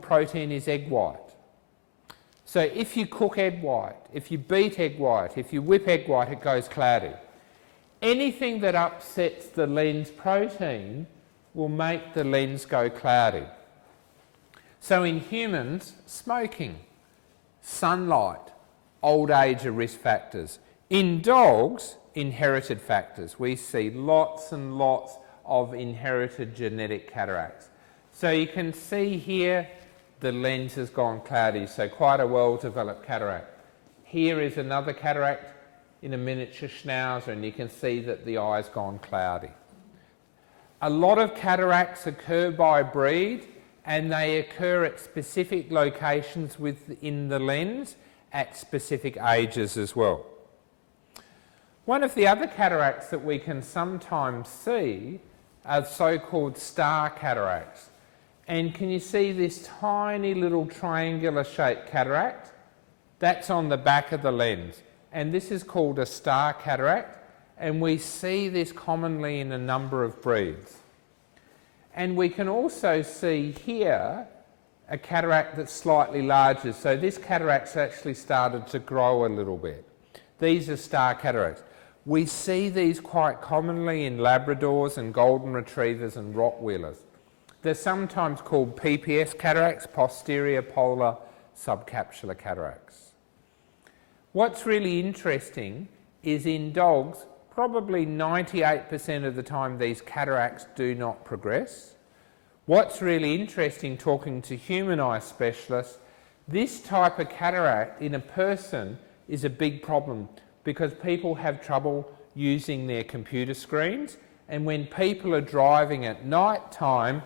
protein is egg white. So if you cook egg white, if you beat egg white, if you whip egg white, it goes cloudy. Anything that upsets the lens protein will make the lens go cloudy. So in humans, smoking, sunlight, old age are risk factors. In dogs, inherited factors. We see lots and lots of inherited genetic cataracts. So you can see here the lens has gone cloudy, so quite a well-developed cataract. Here is another cataract in a miniature schnauzer, and you can see that the eye's gone cloudy. A lot of cataracts occur by breed, and they occur at specific locations within the lens at specific ages as well. One of the other cataracts that we can sometimes see are so-called star cataracts. And can you see this tiny little triangular shaped cataract? That's on the back of the lens. And this is called a star cataract, and we see this commonly in a number of breeds. And we can also see here a cataract that's slightly larger. So this cataract's actually started to grow a little bit. These are star cataracts. We see these quite commonly in Labradors and Golden Retrievers and Rottweilers. They're sometimes called PPS cataracts, posterior polar subcapsular cataracts. What's really interesting is in dogs, probably 98% of the time these cataracts do not progress. What's really interesting, talking to human eye specialists, this type of cataract in a person is a big problem because people have trouble using their computer screens, and when people are driving at night time,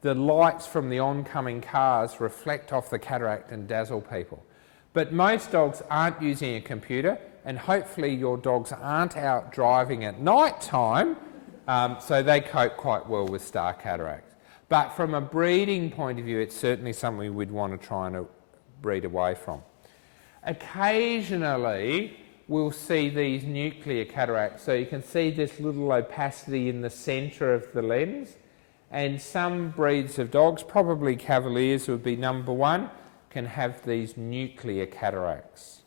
the lights from the oncoming cars reflect off the cataract and dazzle people. But most dogs aren't using a computer, and hopefully your dogs aren't out driving at night time, so they cope quite well with star cataracts. But from a breeding point of view, it's certainly something we'd want to try and breed away from. Occasionally, we'll see these nuclear cataracts. So you can see this little opacity in the centre of the lens. And some breeds of dogs, probably Cavaliers would be number one, can have these nuclear cataracts.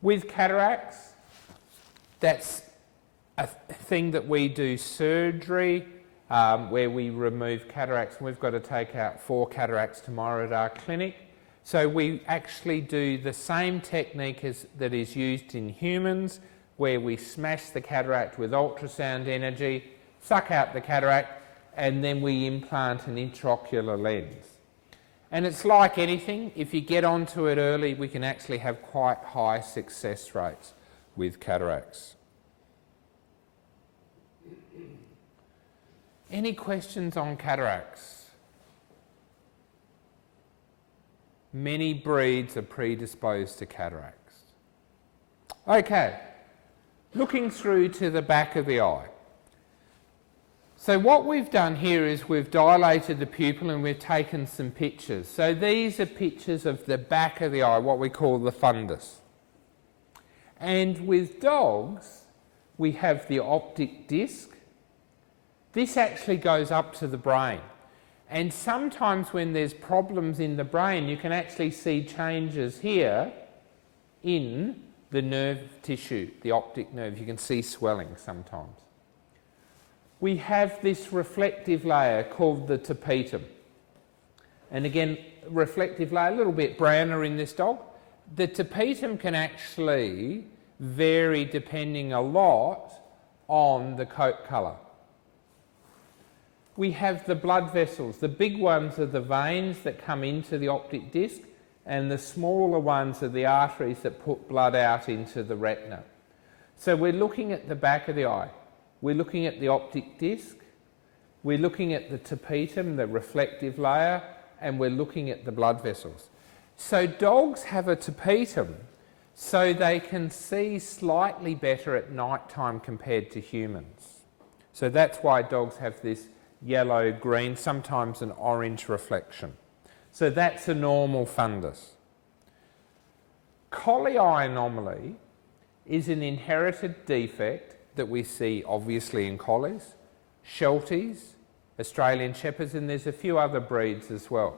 With cataracts, that's a thing that we do surgery, where we remove cataracts. And we've got to take out 4 cataracts tomorrow at our clinic. So we actually do the same technique that is used in humans, where we smash the cataract with ultrasound energy, suck out the cataract, and then we implant an intraocular lens. And it's like anything, if you get onto it early, we can actually have quite high success rates with cataracts. Any questions on cataracts? Many breeds are predisposed to cataracts. Okay, looking through to the back of the eye. So what we've done here is we've dilated the pupil and we've taken some pictures. So these are pictures of the back of the eye, what we call the fundus. And with dogs, we have the optic disc. This actually goes up to the brain. And sometimes when there's problems in the brain, you can actually see changes here in the nerve tissue, the optic nerve. You can see swelling sometimes. We have this reflective layer called the tapetum. And again, reflective layer, a little bit browner in this dog. The tapetum can actually vary depending a lot on the coat colour. We have the blood vessels. The big ones are the veins that come into the optic disc, and the smaller ones are the arteries that put blood out into the retina. So we're looking at the back of the eye. We're looking at the optic disc. We're looking at the tapetum, the reflective layer, and we're looking at the blood vessels. So dogs have a tapetum so they can see slightly better at night time compared to humans. So that's why dogs have this yellow, green, sometimes an orange reflection. So that's a normal fundus. Collie eye anomaly is an inherited defect that we see obviously in collies, Shelties, Australian Shepherds, and there's a few other breeds as well.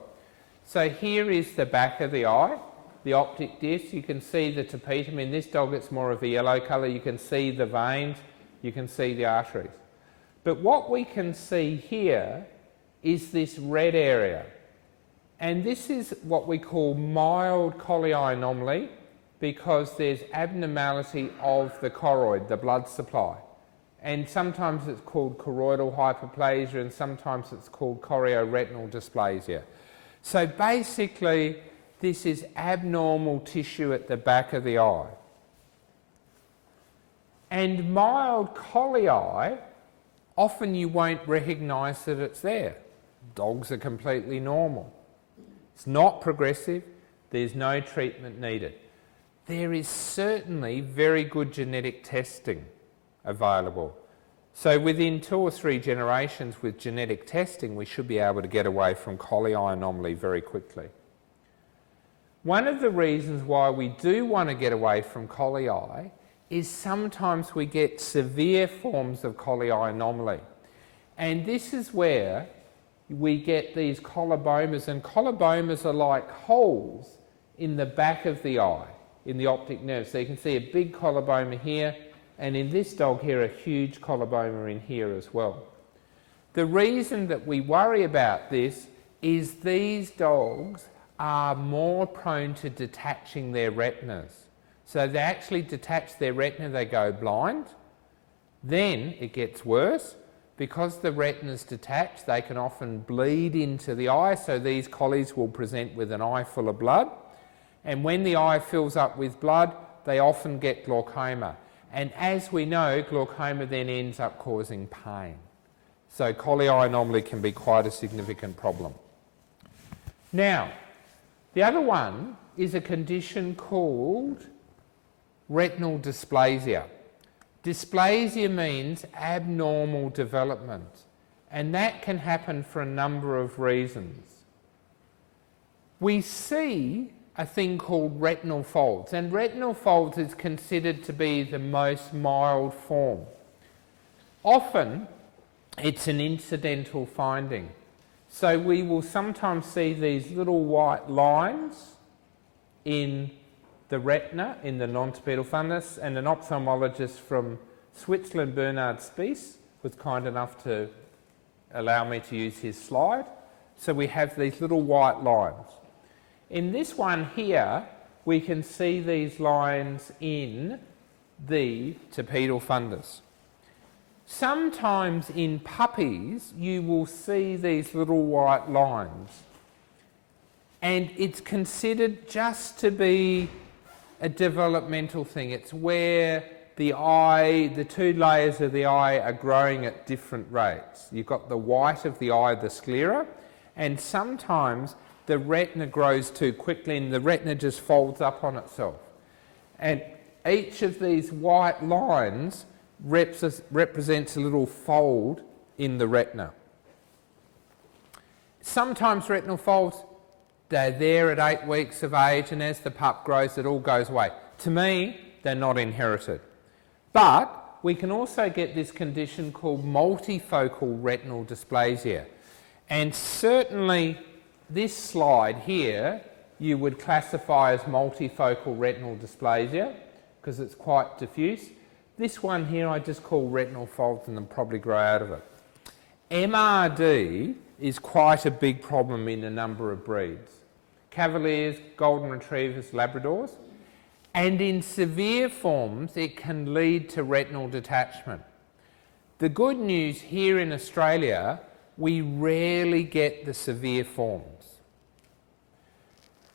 So here is the back of the eye, the optic disc. You can see the tapetum. In this dog it's more of a yellow colour. You can see the veins, you can see the arteries. But what we can see here is this red area. And this is what we call mild collie eye anomaly because there's abnormality of the choroid, the blood supply. And sometimes it's called choroidal hyperplasia and sometimes it's called chorioretinal dysplasia. So basically, this is abnormal tissue at the back of the eye. And mild collie eye, often you won't recognise that it's there. Dogs are completely normal. It's not progressive. There's no treatment needed. There is certainly very good genetic testing available. So within 2 or 3 generations with genetic testing, we should be able to get away from collie eye anomaly very quickly. One of the reasons why we do want to get away from collie eye is sometimes we get severe forms of collie eye anomaly. And this is where we get these collobomas, and collobomas are like holes in the back of the eye, in the optic nerve. So you can see a big colloboma here, and in this dog here, a huge colloboma in here as well. The reason that we worry about this is these dogs are more prone to detaching their retinas. So they actually detach their retina, they go blind. Then it gets worse. Because the retina's detached, they can often bleed into the eye, so these collies will present with an eye full of blood. And when the eye fills up with blood, they often get glaucoma. And as we know, glaucoma then ends up causing pain. So collie eye anomaly can be quite a significant problem. Now, the other one is a condition called retinal dysplasia. Dysplasia means abnormal development, and that can happen for a number of reasons. We see a thing called retinal folds, and retinal folds is considered to be the most mild form. Often it's an incidental finding. So we will sometimes see these little white lines in the retina, in the non-tapetal fundus, and an ophthalmologist from Switzerland, Bernard Spies, was kind enough to allow me to use his slide. So we have these little white lines. In this one here, we can see these lines in the tapetal fundus. Sometimes in puppies, you will see these little white lines, and it's considered just to be a developmental thing. It's where the eye, the two layers of the eye are growing at different rates. You've got the white of the eye, the sclera, and sometimes the retina grows too quickly and the retina just folds up on itself. And each of these white lines represents a little fold in the retina. Sometimes retinal folds, they're there at 8 weeks of age, and as the pup grows, it all goes away. To me, they're not inherited. But we can also get this condition called multifocal retinal dysplasia. And certainly this slide here, you would classify as multifocal retinal dysplasia because it's quite diffuse. This one here I just call retinal folds and they'll probably grow out of it. MRD is quite a big problem in a number of breeds. Cavaliers, Golden Retrievers, Labradors. And in severe forms, it can lead to retinal detachment. The good news here in Australia, we rarely get the severe forms.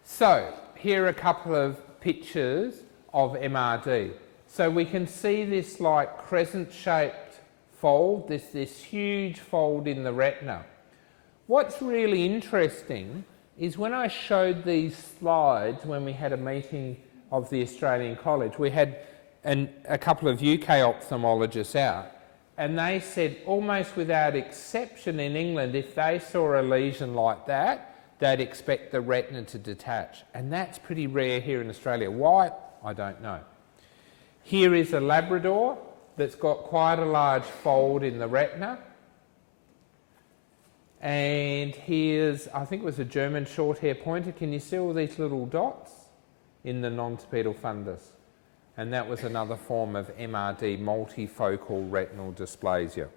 So, here are a couple of pictures of MRD. So we can see this like crescent-shaped fold, this huge fold in the retina. What's really interesting is when I showed these slides when we had a meeting of the Australian College, we had a couple of UK ophthalmologists out, and they said almost without exception in England, if they saw a lesion like that, they'd expect the retina to detach. And that's pretty rare here in Australia. Why? I don't know. Here is a Labrador that's got quite a large fold in the retina. And here's, I think it was a German short-hair pointer. Can you see all these little dots in the non-tapetal fundus? And that was another form of MRD, multifocal retinal dysplasia.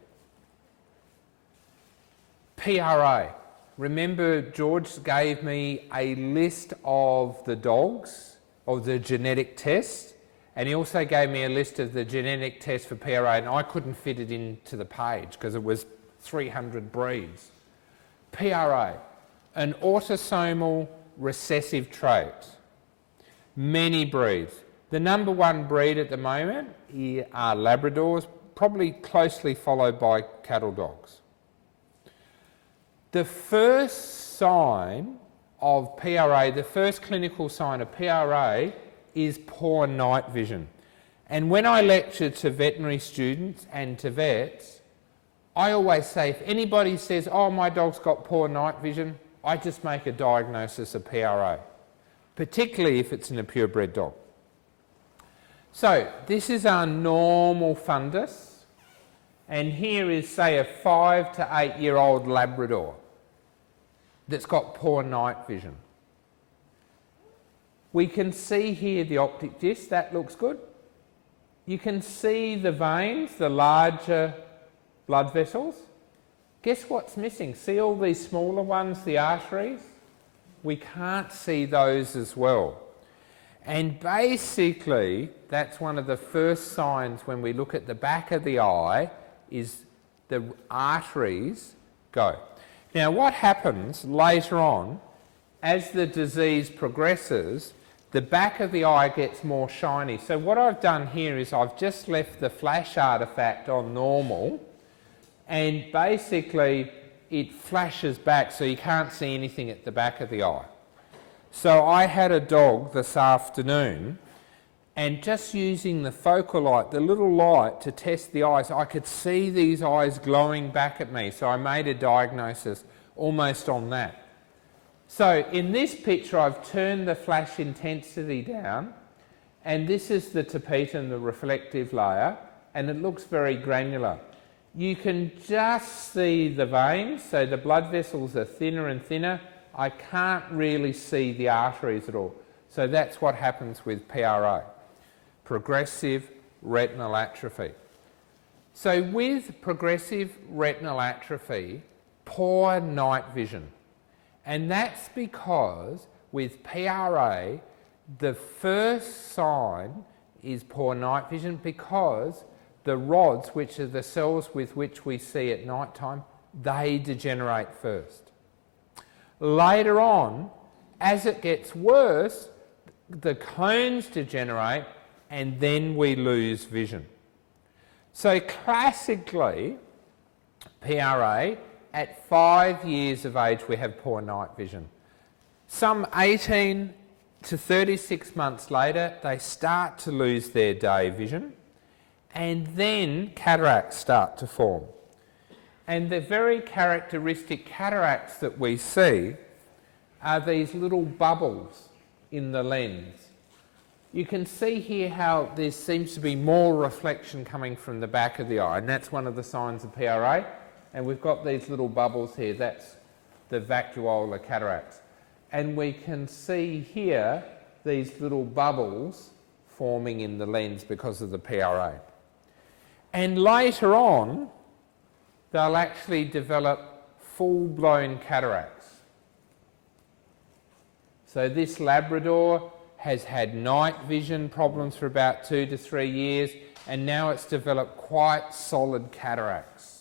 PRA. Remember, George gave me a list of the dogs, of the genetic tests, and he also gave me a list of the genetic tests for PRA, and I couldn't fit it into the page because it was 300 breeds. PRA, an autosomal recessive trait. Many breeds. The number one breed at the moment are Labradors, probably closely followed by cattle dogs. The first sign of PRA, the first clinical sign of PRA is poor night vision. And when I lecture to veterinary students and to vets, I always say if anybody says, oh, my dog's got poor night vision, I just make a diagnosis of PRA, particularly if it's in a purebred dog. So this is our normal fundus, and here is, say, a 5 to 8 year old Labrador. that's got poor night vision. We can see here the optic disc, that looks good. You can see the veins, the larger blood vessels. Guess what's missing? See all these smaller ones, the arteries? We can't see those as well. And basically, that's one of the first signs when we look at the back of the eye, is the arteries go. Now, what happens later on, as the disease progresses, the back of the eye gets more shiny. So what I've done here is I've just left the flash artifact on normal, and basically it flashes back so you can't see anything at the back of the eye. So I had a dog this afternoon, and just using the focal light, the little light, to test the eyes, I could see these eyes glowing back at me. So I made a diagnosis almost on that. So in this picture, I've turned the flash intensity down, and this is the tapetum, the reflective layer, and it looks very granular. You can just see the veins, so the blood vessels are thinner and thinner. I can't really see the arteries at all. So that's what happens with PRA, progressive retinal atrophy. So with progressive retinal atrophy, poor night vision. And that's because with PRA, the first sign is poor night vision, because the rods, which are the cells with which we see at night time, they degenerate first. Later on, as it gets worse, the cones degenerate and then we lose vision. So classically, PRA, at 5 years of age we have poor night vision. Some 18 to 36 months later they start to lose their day vision, and then cataracts start to form. And the very characteristic cataracts that we see are these little bubbles in the lens. You can see here how there seems to be more reflection coming from the back of the eye, and that's one of the signs of PRA. And we've got these little bubbles here, that's the vacuolar cataracts. And we can see here these little bubbles forming in the lens because of the PRA. And later on, they'll actually develop full-blown cataracts. So this Labrador has had night vision problems for about 2 to 3 years, and now it's developed quite solid cataracts.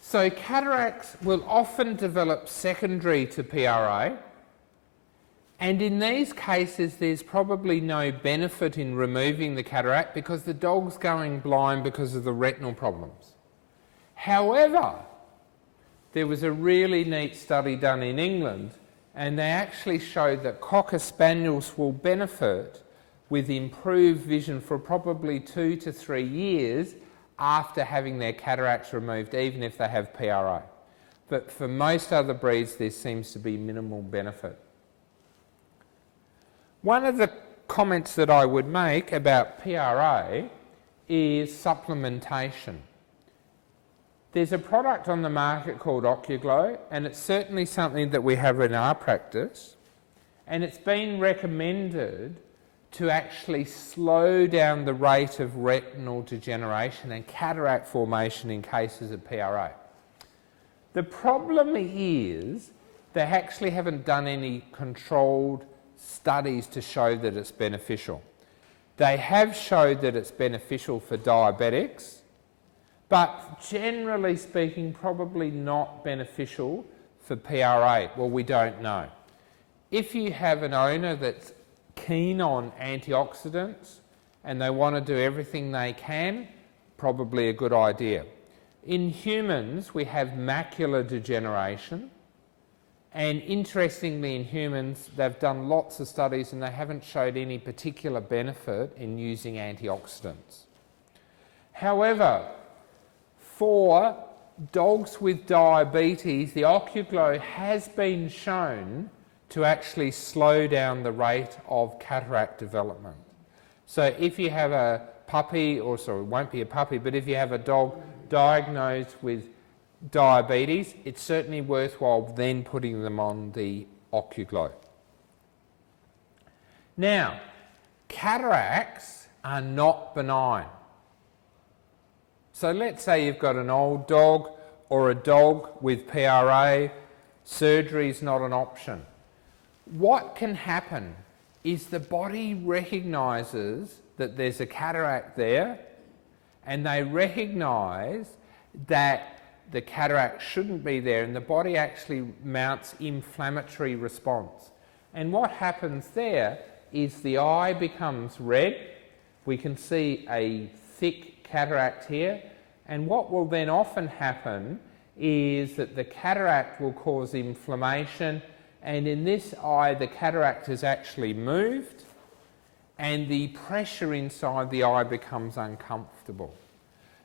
So cataracts will often develop secondary to PRA, and in these cases there's probably no benefit in removing the cataract because the dog's going blind because of the retinal problems. However, there was a really neat study done in England, and they actually showed that Cocker Spaniels will benefit with improved vision for probably 2 to 3 years after having their cataracts removed, even if they have PRA. But for most other breeds, there seems to be minimal benefit. One of the comments that I would make about PRA is supplementation. There's a product on the market called OcuGlow, and it's certainly something that we have in our practice, and it's been recommended to actually slow down the rate of retinal degeneration and cataract formation in cases of PRA. The problem is they actually haven't done any controlled studies to show that it's beneficial. They have showed that it's beneficial for diabetics, but generally speaking probably not beneficial for PRA. Well, we don't know. If you have an owner that's keen on antioxidants and they want to do everything they can, probably a good idea. In humans we have macular degeneration, and interestingly in humans they've done lots of studies and they haven't showed any particular benefit in using antioxidants. However, for dogs with diabetes, the OcuGlow has been shown to actually slow down the rate of cataract development. So if you have a puppy, or sorry, it won't be a puppy, but if you have a dog diagnosed with diabetes, it's certainly worthwhile then putting them on the Occuglow. Now, cataracts are not benign. So let's say you've got an old dog or a dog with PRA, surgery is not an option. What can happen is the body recognises that there's a cataract there, and they recognise that the cataract shouldn't be there, and the body actually mounts inflammatory response. And what happens there is the eye becomes red. We can see a thick cataract here, and what will then often happen is that the cataract will cause inflammation, and in this eye the cataract has actually moved and the pressure inside the eye becomes uncomfortable.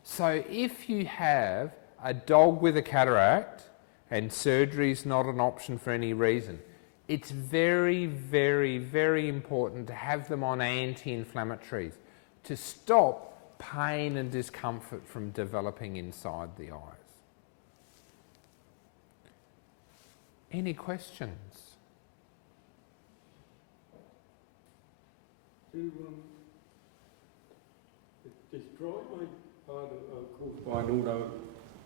So if you have a dog with a cataract and surgery is not an option for any reason, it's very, very, very important to have them on anti-inflammatories to stop pain and discomfort from developing inside the eyes. Any questions? Does dry eye caused by an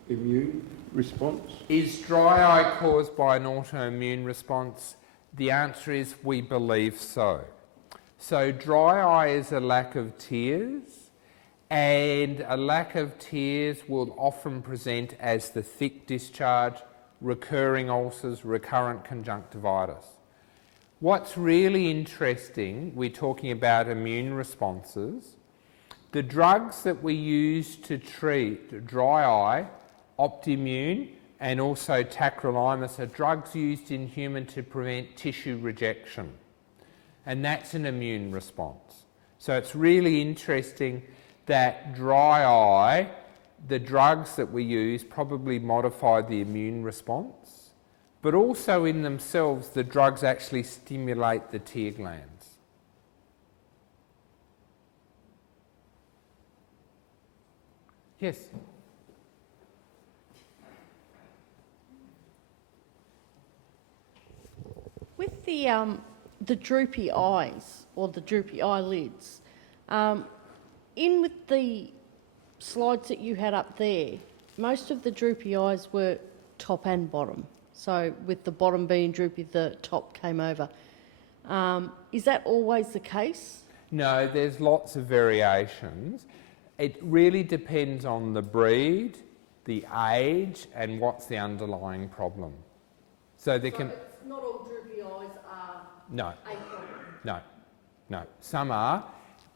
autoimmune response? Is dry eye caused by an autoimmune response? The answer is we believe so. So dry eye is a lack of tears, and a lack of tears will often present as the thick discharge, recurring ulcers, recurrent conjunctivitis. What's really interesting, we're talking about immune responses. The drugs that we use to treat dry eye, Optimune, and also tacrolimus are drugs used in human to prevent tissue rejection. And that's an immune response. So it's really interesting that dry eye, the drugs that we use probably modify the immune response, but also in themselves the drugs actually stimulate the tear glands. Yes? With the droopy eyes or the droopy eyelids, in with the slides that you had up there, most of the droopy eyes were top and bottom. So with the bottom being droopy, the top came over. Is that always the case? No, there's lots of variations. It really depends on the breed, the age, and what's the underlying problem. So there can... It's not all droopy eyes are No. a problem. No. Some are.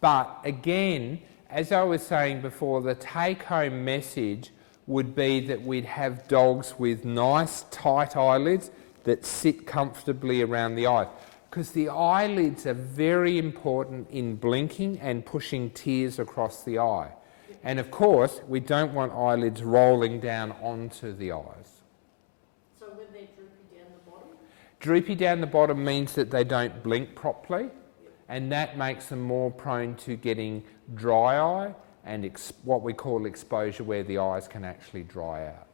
But again, as I was saying before, the take-home message would be that we'd have dogs with nice tight eyelids that sit comfortably around the eyes, because the eyelids are very important in blinking and pushing tears across the eye. And of course, we don't want eyelids rolling down onto the eyes. So when they're droopy down the bottom? Droopy down the bottom means that they don't blink properly, and that makes them more prone to getting dry eye and what we call exposure, where the eyes can actually dry out.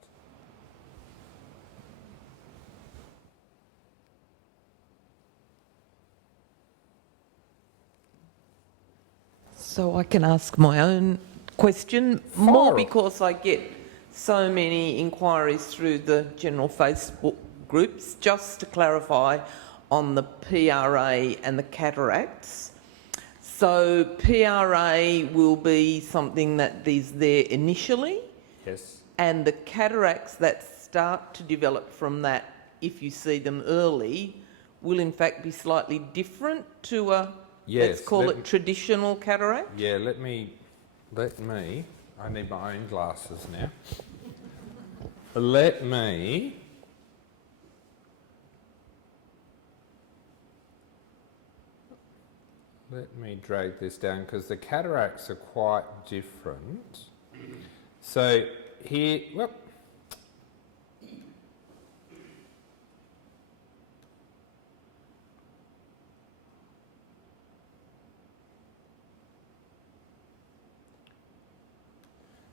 So I can ask my own question, more because I get so many inquiries through the general Facebook groups. Just to clarify on the PRA and the cataracts. So PRA will be something that is there initially? Yes. And the cataracts that start to develop from that, if you see them early, will in fact be slightly different to a, let's call it traditional cataract? Yeah, let me, I need my own glasses now. Let me drag this down, because the cataracts are quite different. So here, whoop.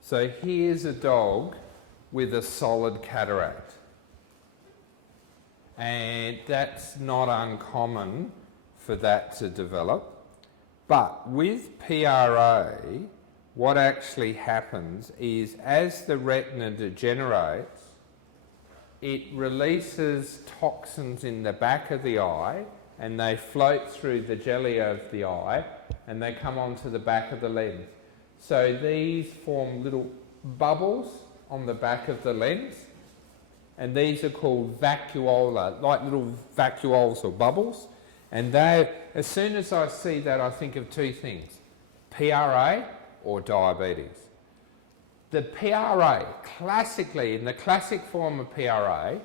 So here's a dog with a solid cataract. And that's not uncommon for that to develop. But with PRA, what actually happens is as the retina degenerates, it releases toxins in the back of the eye and they float through the jelly of the eye and they come onto the back of the lens. So these form little bubbles on the back of the lens, and these are called vacuola, like little vacuoles or bubbles. And they, as soon as I see that, I think of two things: PRA or diabetes. The PRA, classically, in the classic form of PRA,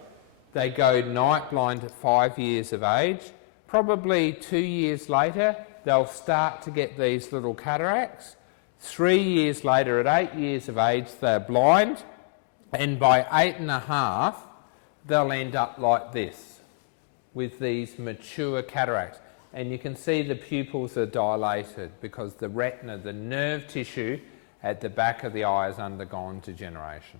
they go night blind at 5 years of age. Probably 2 years later, they'll start to get these little cataracts. 3 years later, at 8 years of age, they're blind. And by 8.5, they'll end up like this, with these mature cataracts. And you can see the pupils are dilated because the retina, the nerve tissue at the back of the eye, has undergone degeneration.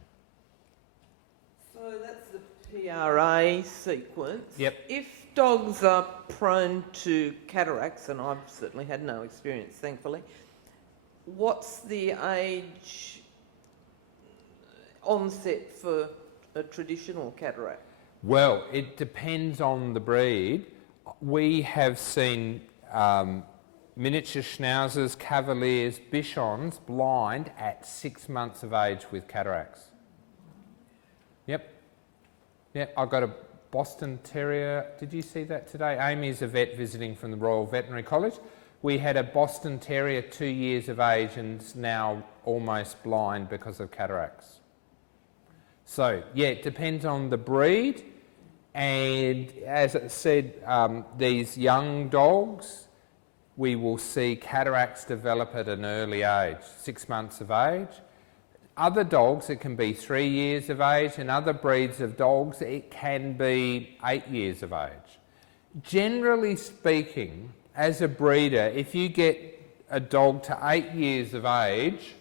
So that's the PRA sequence. Yep. If dogs are prone to cataracts, and I've certainly had no experience, thankfully, what's the age onset for a traditional cataract? Well, it depends on the breed. We have seen miniature schnauzers, cavaliers, bichons blind at 6 months of age with cataracts. Yep. Yep, I've got a Boston Terrier. Did you see that today? Amy's a vet visiting from the Royal Veterinary College. We had a Boston Terrier 2 years of age and is now almost blind because of cataracts. So, yeah, it depends on the breed. And as I said, these young dogs, we will see cataracts develop at an early age, 6 months of age. Other dogs, it can be 3 years of age, and other breeds of dogs, it can be 8 years of age. Generally speaking, as a breeder, if you get a dog to 8 years of age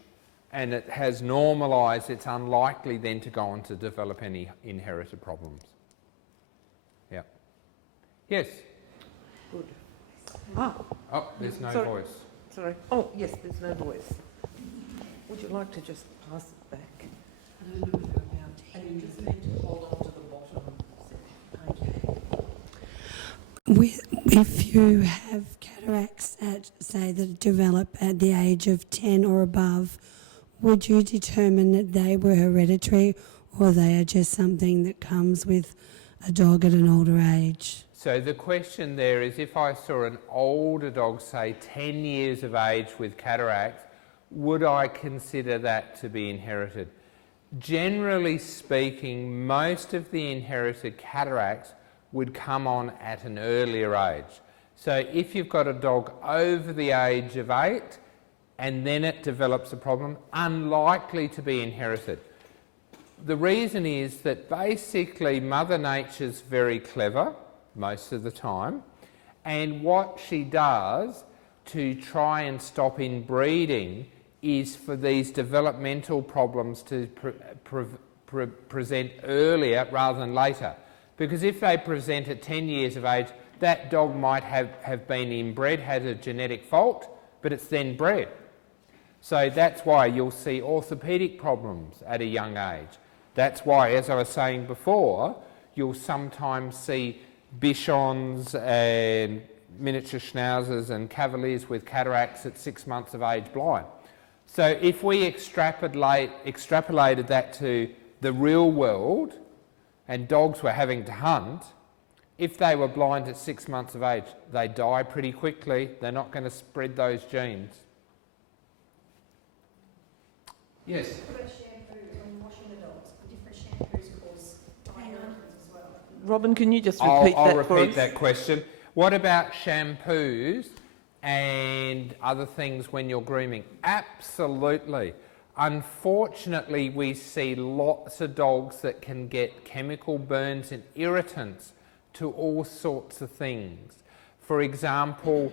and it has normalised, it's unlikely then to go on to develop any inherited problems. Yeah. Yes? Good. Ah, Oh, there's no Sorry. voice. sorry. Oh, yes, there's no voice. Would you like to just pass it back? And you just need to hold on to the bottom section. If you have cataracts at, say, that develop at the age of 10 or above, would you determine that they were hereditary or they are just something that comes with a dog at an older age? So the question there is, if I saw an older dog, say 10 years of age with cataracts, would I consider that to be inherited? Generally speaking, most of the inherited cataracts would come on at an earlier age. So if you've got a dog over the age of 8 and then it develops a problem, unlikely to be inherited. The reason is that basically Mother Nature's very clever most of the time, and what she does to try and stop inbreeding is for these developmental problems to present earlier rather than later. Because if they present at 10 years of age, that dog might have been inbred, had a genetic fault, but it's then bred. So that's why you'll see orthopaedic problems at a young age. That's why, as I was saying before, you'll sometimes see bichons and miniature schnauzers and cavaliers with cataracts at 6 months of age blind. So if we extrapolated that to the real world and dogs were having to hunt, if they were blind at 6 months of age, they die pretty quickly. They're not going to spread those genes. Yes? What about shampoo when washing the dogs? Different shampoos cause diagnosis as well. Robin, can you just repeat I'll that for repeat us? that question. What about shampoos and other things when you're grooming? Absolutely. Unfortunately, we see lots of dogs that can get chemical burns and irritants to all sorts of things. For example,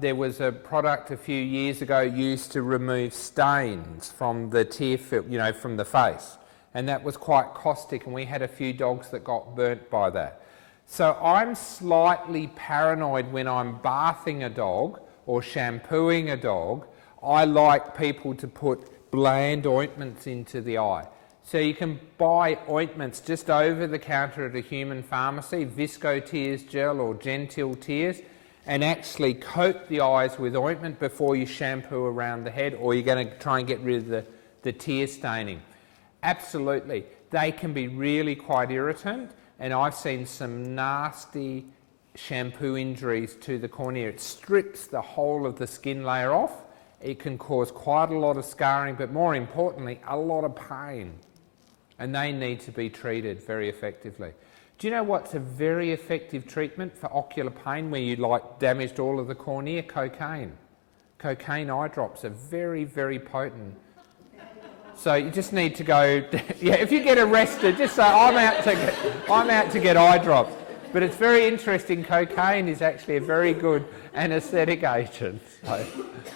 there was a product a few years ago used to remove stains from the tear film, from the face. and that was quite caustic, and we had a few dogs that got burnt by that. So I'm slightly paranoid when I'm bathing a dog or shampooing a dog. I like people to put bland ointments into the eye. So you can buy ointments just over the counter at a human pharmacy, Visco Tears Gel or Gentil Tears, and actually coat the eyes with ointment before you shampoo around the head, or you're going to try and get rid of the tear staining. Absolutely. They can be really quite irritant, and I've seen some nasty shampoo injuries to the cornea. It strips the whole of the skin layer off. It can cause quite a lot of scarring, but more importantly, a lot of pain. And they need to be treated very effectively. Do you know what's a very effective treatment for ocular pain where you damaged all of the cornea? Cocaine. Cocaine eye drops are very, very potent. So you just need to go, yeah, if you get arrested, just say, I'm out to get eye drops. But it's very interesting, cocaine is actually a very good anaesthetic agent. So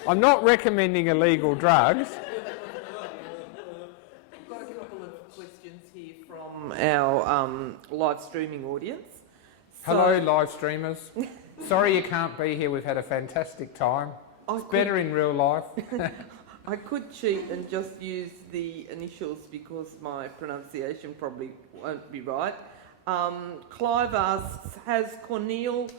I'm not recommending illegal drugs. We've got a couple of questions here from our live streaming audience. Hello, live streamers. Sorry you can't be here. We've had a fantastic time. It's better in real life. I could cheat and just use the initials because my pronunciation probably won't be right. Clive asks, has corneal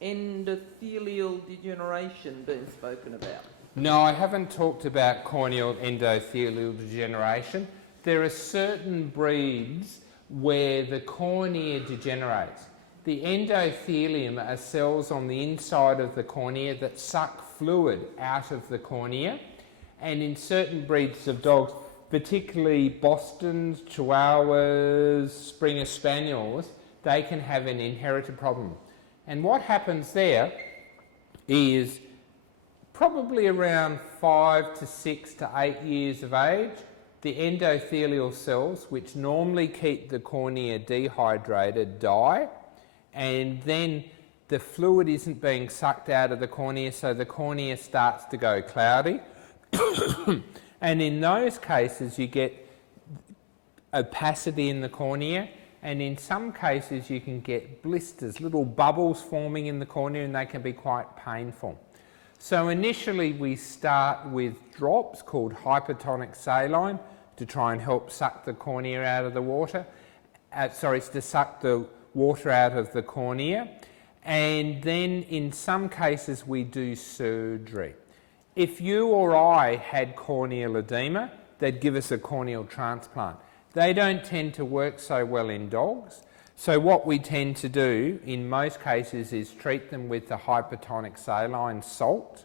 endothelial degeneration been spoken about? No, I haven't talked about corneal endothelial degeneration. There are certain breeds where the cornea degenerates. The endothelium are cells on the inside of the cornea that suck fluid out of the cornea, and in certain breeds of dogs, particularly Bostons, Chihuahuas, Springer Spaniels, they can have an inherited problem. And what happens there is probably around 5 to 6 to 8 years of age, the endothelial cells, which normally keep the cornea dehydrated, die, and then the fluid isn't being sucked out of the cornea, so the cornea starts to go cloudy. And in those cases you get opacity in the cornea, and in some cases you can get blisters, little bubbles forming in the cornea, and they can be quite painful. So initially we start with drops called hypertonic saline to try and help suck the cornea out of the water. To suck the water out of the cornea. And then in some cases we do surgery. If you or I had corneal edema, they'd give us a corneal transplant. They don't tend to work so well in dogs. So what we tend to do in most cases is treat them with the hypertonic saline salt.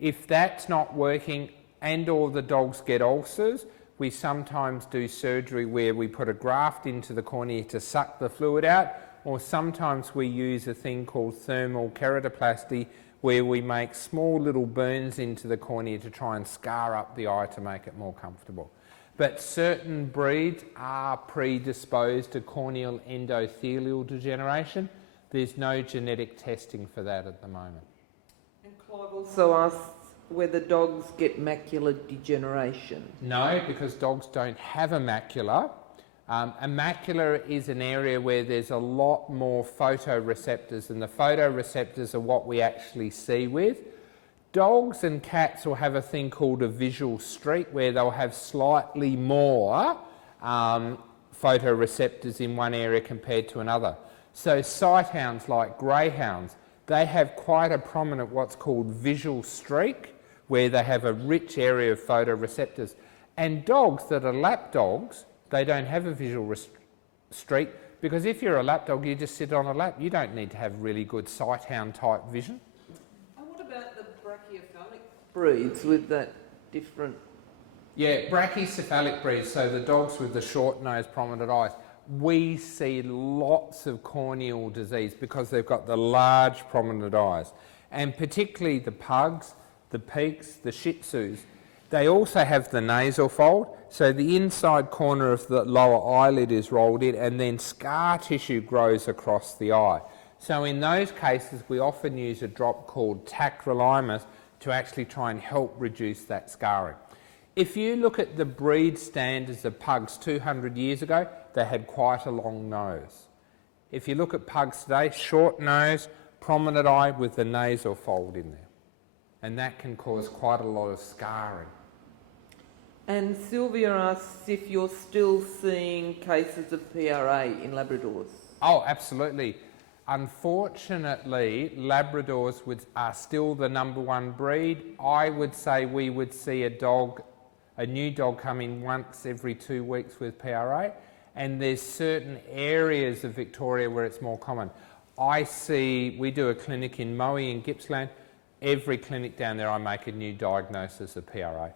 If that's not working and or the dogs get ulcers, we sometimes do surgery where we put a graft into the cornea to suck the fluid out, or sometimes we use a thing called thermal keratoplasty where we make small little burns into the cornea to try and scar up the eye to make it more comfortable. But certain breeds are predisposed to corneal endothelial degeneration. There's no genetic testing for that at the moment. And Clive also asks whether dogs get macular degeneration. No, because dogs don't have a macula. A macula is an area where there's a lot more photoreceptors, and the photoreceptors are what we actually see with. Dogs and cats will have a thing called a visual streak where they'll have slightly more photoreceptors in one area compared to another. So sighthounds like greyhounds, they have quite a prominent what's called visual streak where they have a rich area of photoreceptors. And dogs that are lap dogs, they don't have a visual streak, because if you're a lap dog, you just sit on a lap. You don't need to have really good sighthound type vision. And what about the brachycephalic breeds with that different? Yeah, brachycephalic breeds, so the dogs with the short nose, prominent eyes. We see lots of corneal disease because they've got the large prominent eyes. And particularly the pugs, the peaks, the shih tzus, they also have the nasal fold, so the inside corner of the lower eyelid is rolled in and then scar tissue grows across the eye. So in those cases we often use a drop called tacrolimus to actually try and help reduce that scarring. If you look at the breed standards of pugs 200 years ago, they had quite a long nose. If you look at pugs today, short nose, prominent eye with the nasal fold in there. And that can cause quite a lot of scarring. And Sylvia asks if you're still seeing cases of PRA in Labradors. Oh, absolutely. Unfortunately, Labradors are still the #1 breed. I would say we would see a new dog come in once every 2 weeks with PRA, and there's certain areas of Victoria where it's more common. We do a clinic in Moe in Gippsland. Every clinic down there I make a new diagnosis of PRA.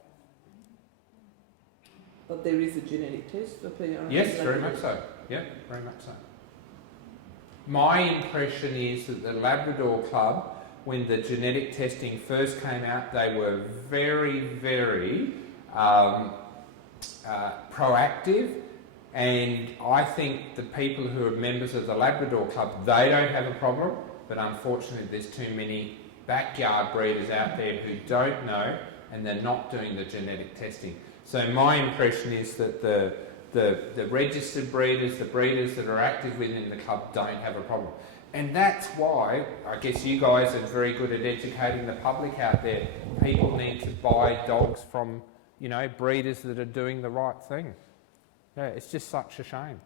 But there is a genetic test for PRA? Yes, very much so. Yeah, very much so. My impression is that the Labrador Club, when the genetic testing first came out, they were very, very proactive, and I think the people who are members of the Labrador Club, they don't have a problem, but unfortunately there's too many backyard breeders out there who don't know, and they're not doing the genetic testing. So my impression is that the registered breeders, the breeders that are active within the club don't have a problem. And that's why, I guess you guys are very good at educating the public out there. People need to buy dogs from, breeders that are doing the right thing. Yeah, it's just such a shame.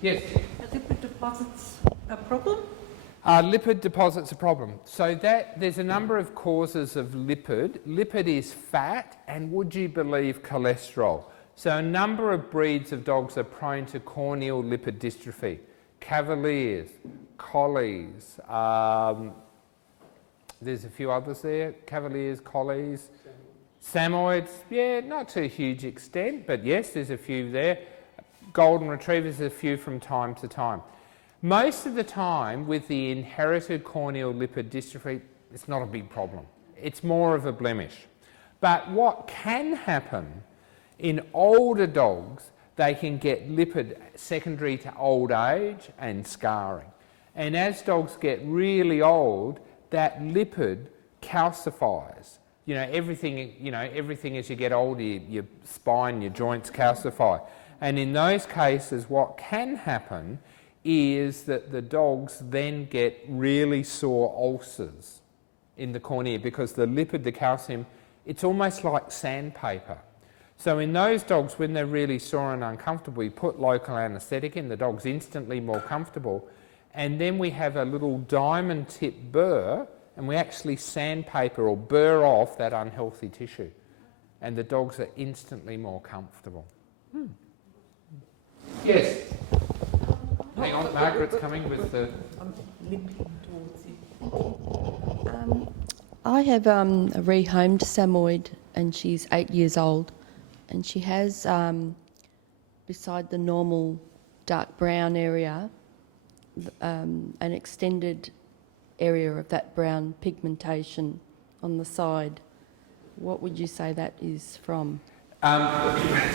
Yes? Are lipid deposits a problem? Lipid deposit's a problem. So there's a number of causes of lipid. Lipid is fat, and would you believe cholesterol? So a number of breeds of dogs are prone to corneal lipid dystrophy. Cavaliers, collies, there's a few others there. Cavaliers, collies, Samoyeds, yeah, not to a huge extent, but yes, there's a few there. Golden retrievers, a few from time to time. Most of the time, with the inherited corneal lipid dystrophy, it's not a big problem. It's more of a blemish. But what can happen in older dogs, they can get lipid secondary to old age and scarring. And as dogs get really old, that lipid calcifies. Everything as you get older, your spine, your joints calcify. And in those cases, what can happen is that the dogs then get really sore ulcers in the cornea because the lipid, the calcium, it's almost like sandpaper. So in those dogs, when they're really sore and uncomfortable, we put local anaesthetic in, the dog's instantly more comfortable, and then we have a little diamond tip burr, and we actually sandpaper or burr off that unhealthy tissue, and the dogs are instantly more comfortable. Yes? Hang on, Margaret's coming with the... I'm limping towards you. I have a rehomed Samoyed, and she's 8 years old, and she has, beside the normal dark brown area, an extended area of that brown pigmentation on the side. What would you say that is from?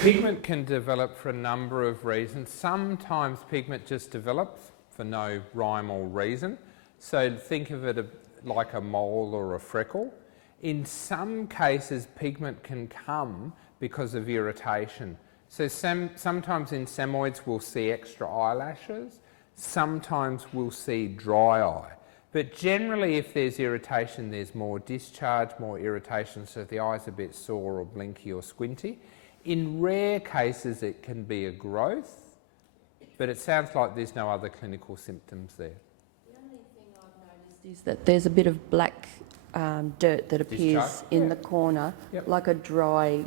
Pigment can develop for a number of reasons. Sometimes pigment just develops for no rhyme or reason. So think of it like a mole or a freckle. In some cases, pigment can come because of irritation. So sometimes in Samoyeds we'll see extra eyelashes, sometimes we'll see dry eye. But generally if there's irritation, there's more discharge, more irritation, so the eye's a bit sore or blinky or squinty. In rare cases it can be a growth, but it sounds like there's no other clinical symptoms there. The only thing I've noticed is that there's a bit of black dirt that appears in the corner, like a dry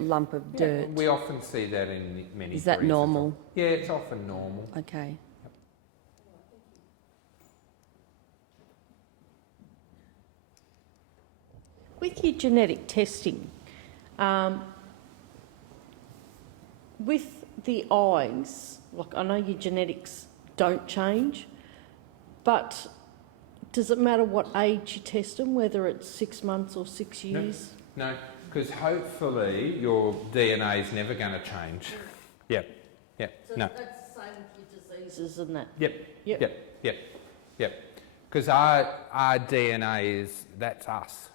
lump of dirt. We often see that in many Is that breeds. normal? Yeah, it's often normal. Okay. With your genetic testing, with the eyes, like I know your genetics don't change, but does it matter what age you test them, whether it's 6 months or 6 years? No, because hopefully your DNA is never going to change. Yep. So No. that's the same with your diseases and that? Yep. Because our DNA that's us.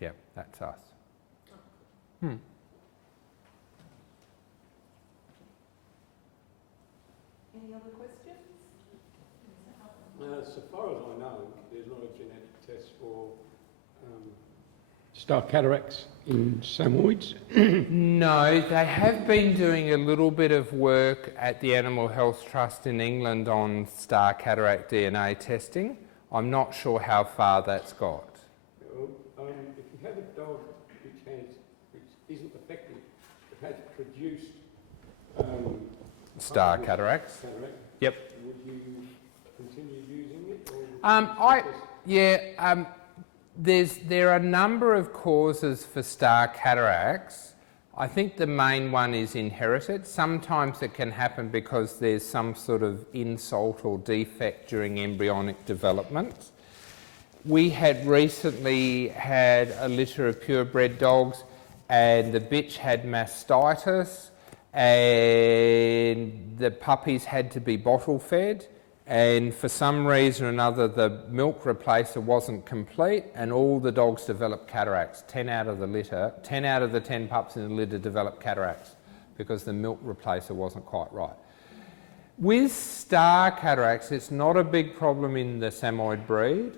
Yeah, that's us. Any other questions? So far as I know, there's not a genetic test for star cataracts in Samoyeds. No, they have been doing a little bit of work at the Animal Health Trust in England on star cataract DNA testing. I'm not sure how far that's got. If you have a dog which isn't affected, but has produced Star cataracts. cataract, Yep. would you continue using it? Or There are a number of causes for star cataracts. I think the main one is inherited. Sometimes it can happen because there's some sort of insult or defect during embryonic development. We had recently had a litter of purebred dogs and the bitch had mastitis and the puppies had to be bottle fed. And for some reason or another, the milk replacer wasn't complete and all the dogs developed cataracts. 10 out of the 10 pups in the litter developed cataracts because the milk replacer wasn't quite right. With star cataracts, it's not a big problem in the Samoyed breed,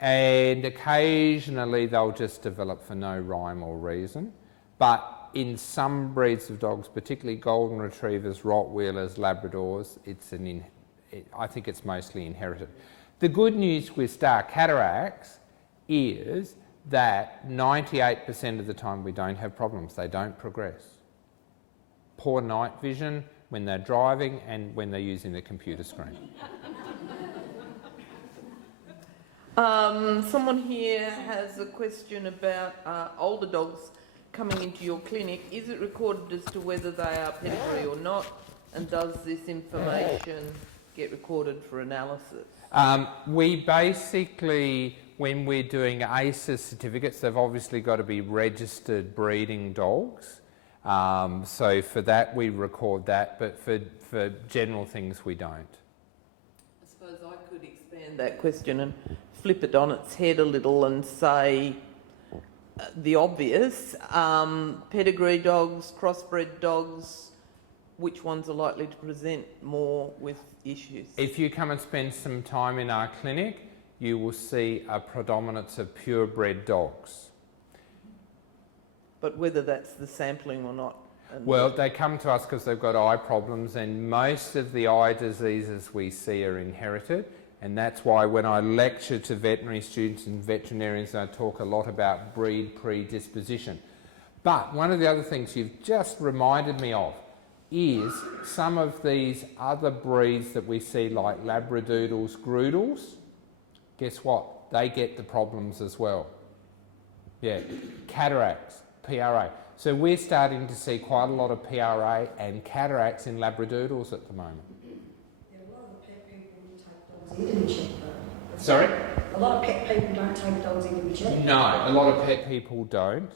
and occasionally they'll just develop for no rhyme or reason. But in some breeds of dogs, particularly golden retrievers, Rottweilers, Labradors, I think it's mostly inherited. The good news with star cataracts is that 98% of the time we don't have problems. They don't progress. Poor night vision when they're driving and when they're using the computer screen. Someone here has a question about older dogs coming into your clinic. Is it recorded as to whether they are pedigree or not? And does this information get recorded for analysis? We basically, when we're doing ACES certificates, they've obviously got to be registered breeding dogs. So for that we record that, but for general things we don't. I suppose I could expand that question and flip it on its head a little and say the obvious. Pedigree dogs, crossbred dogs, which ones are likely to present more with issues? If you come and spend some time in our clinic, you will see a predominance of purebred dogs. But whether that's the sampling or not? Well, they come to us because they've got eye problems, and most of the eye diseases we see are inherited, and that's why when I lecture to veterinary students and veterinarians, I talk a lot about breed predisposition. But one of the other things you've just reminded me of is some of these other breeds that we see, like Labradoodles, Groodles, guess what? They get the problems as well. Yeah, cataracts, PRA. So we're starting to see quite a lot of PRA and cataracts in Labradoodles at the moment. Yeah, a lot of the pet people take dogs in to be checked though. Sorry? A lot of pet people don't take dogs in to be checked. No, a lot of pet people don't.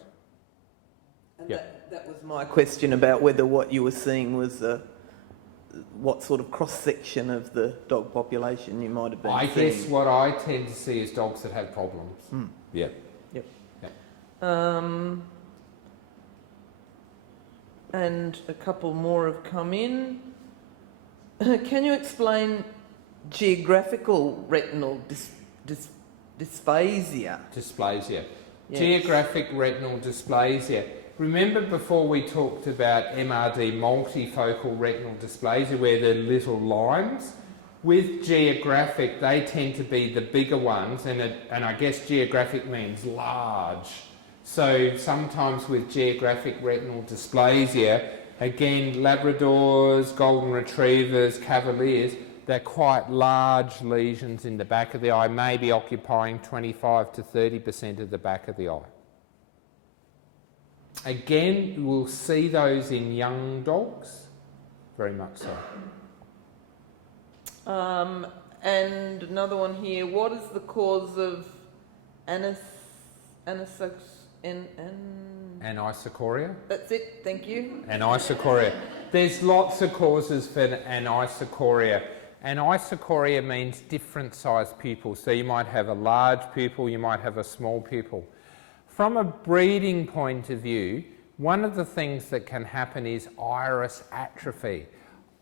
And Yep. that was my question about whether what you were seeing was what sort of cross-section of the dog population you might have been seeing. I guess what I tend to see is dogs that have problems. Yeah. Yep. Yep. And a couple more have come in. Can you explain geographical retinal dysphasia? Dysplasia. Yes. Geographic retinal dysplasia. Remember before we talked about MRD, multifocal retinal dysplasia, where there are little lines? With geographic, they tend to be the bigger ones, and I guess geographic means large. So sometimes with geographic retinal dysplasia, again, Labradors, Golden Retrievers, Cavaliers, they're quite large lesions in the back of the eye, maybe occupying 25 to 30% of the back of the eye. Again, we'll see those in young dogs, very much so. And another one here. What is the cause of Anisocoria? That's it, thank you. Anisocoria. There's lots of causes for anisocoria. Anisocoria means different sized pupils. So you might have a large pupil, you might have a small pupil. From a breeding point of view, one of the things that can happen is iris atrophy.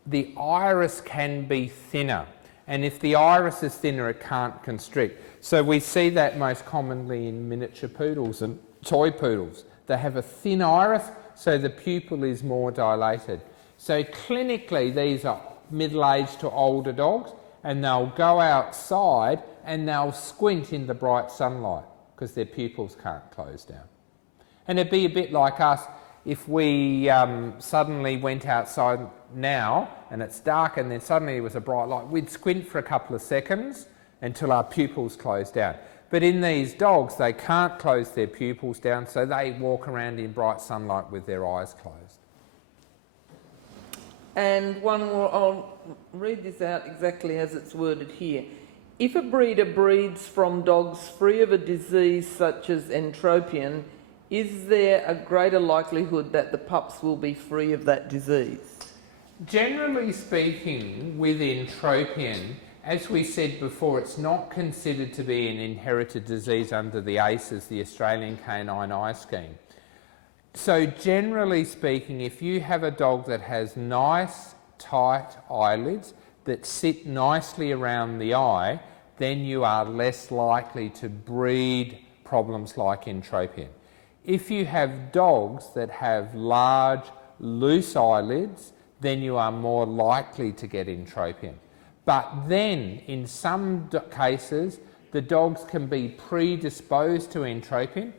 The iris can be thinner, and if the iris is thinner, it can't constrict. So we see that most commonly in miniature poodles and toy poodles. They have a thin iris, so the pupil is more dilated. So clinically, these are middle-aged to older dogs, and they'll go outside and they'll squint in the bright sunlight because their pupils can't close down. And it'd be a bit like us if we suddenly went outside now and it's dark and then suddenly it was a bright light. We'd squint for a couple of seconds until our pupils closed down. But in these dogs, they can't close their pupils down, so they walk around in bright sunlight with their eyes closed. And one more, I'll read this out exactly as it's worded here. If a breeder breeds from dogs free of a disease such as entropion, is there a greater likelihood that the pups will be free of that disease? Generally speaking, with entropion, as we said before, it's not considered to be an inherited disease under the ACEs, the Australian Canine Eye Scheme. So generally speaking, if you have a dog that has nice, tight eyelids that sit nicely around the eye, then you are less likely to breed problems like entropion. If you have dogs that have large, loose eyelids, then you are more likely to get entropion. But then, in some cases, the dogs can be predisposed to entropion,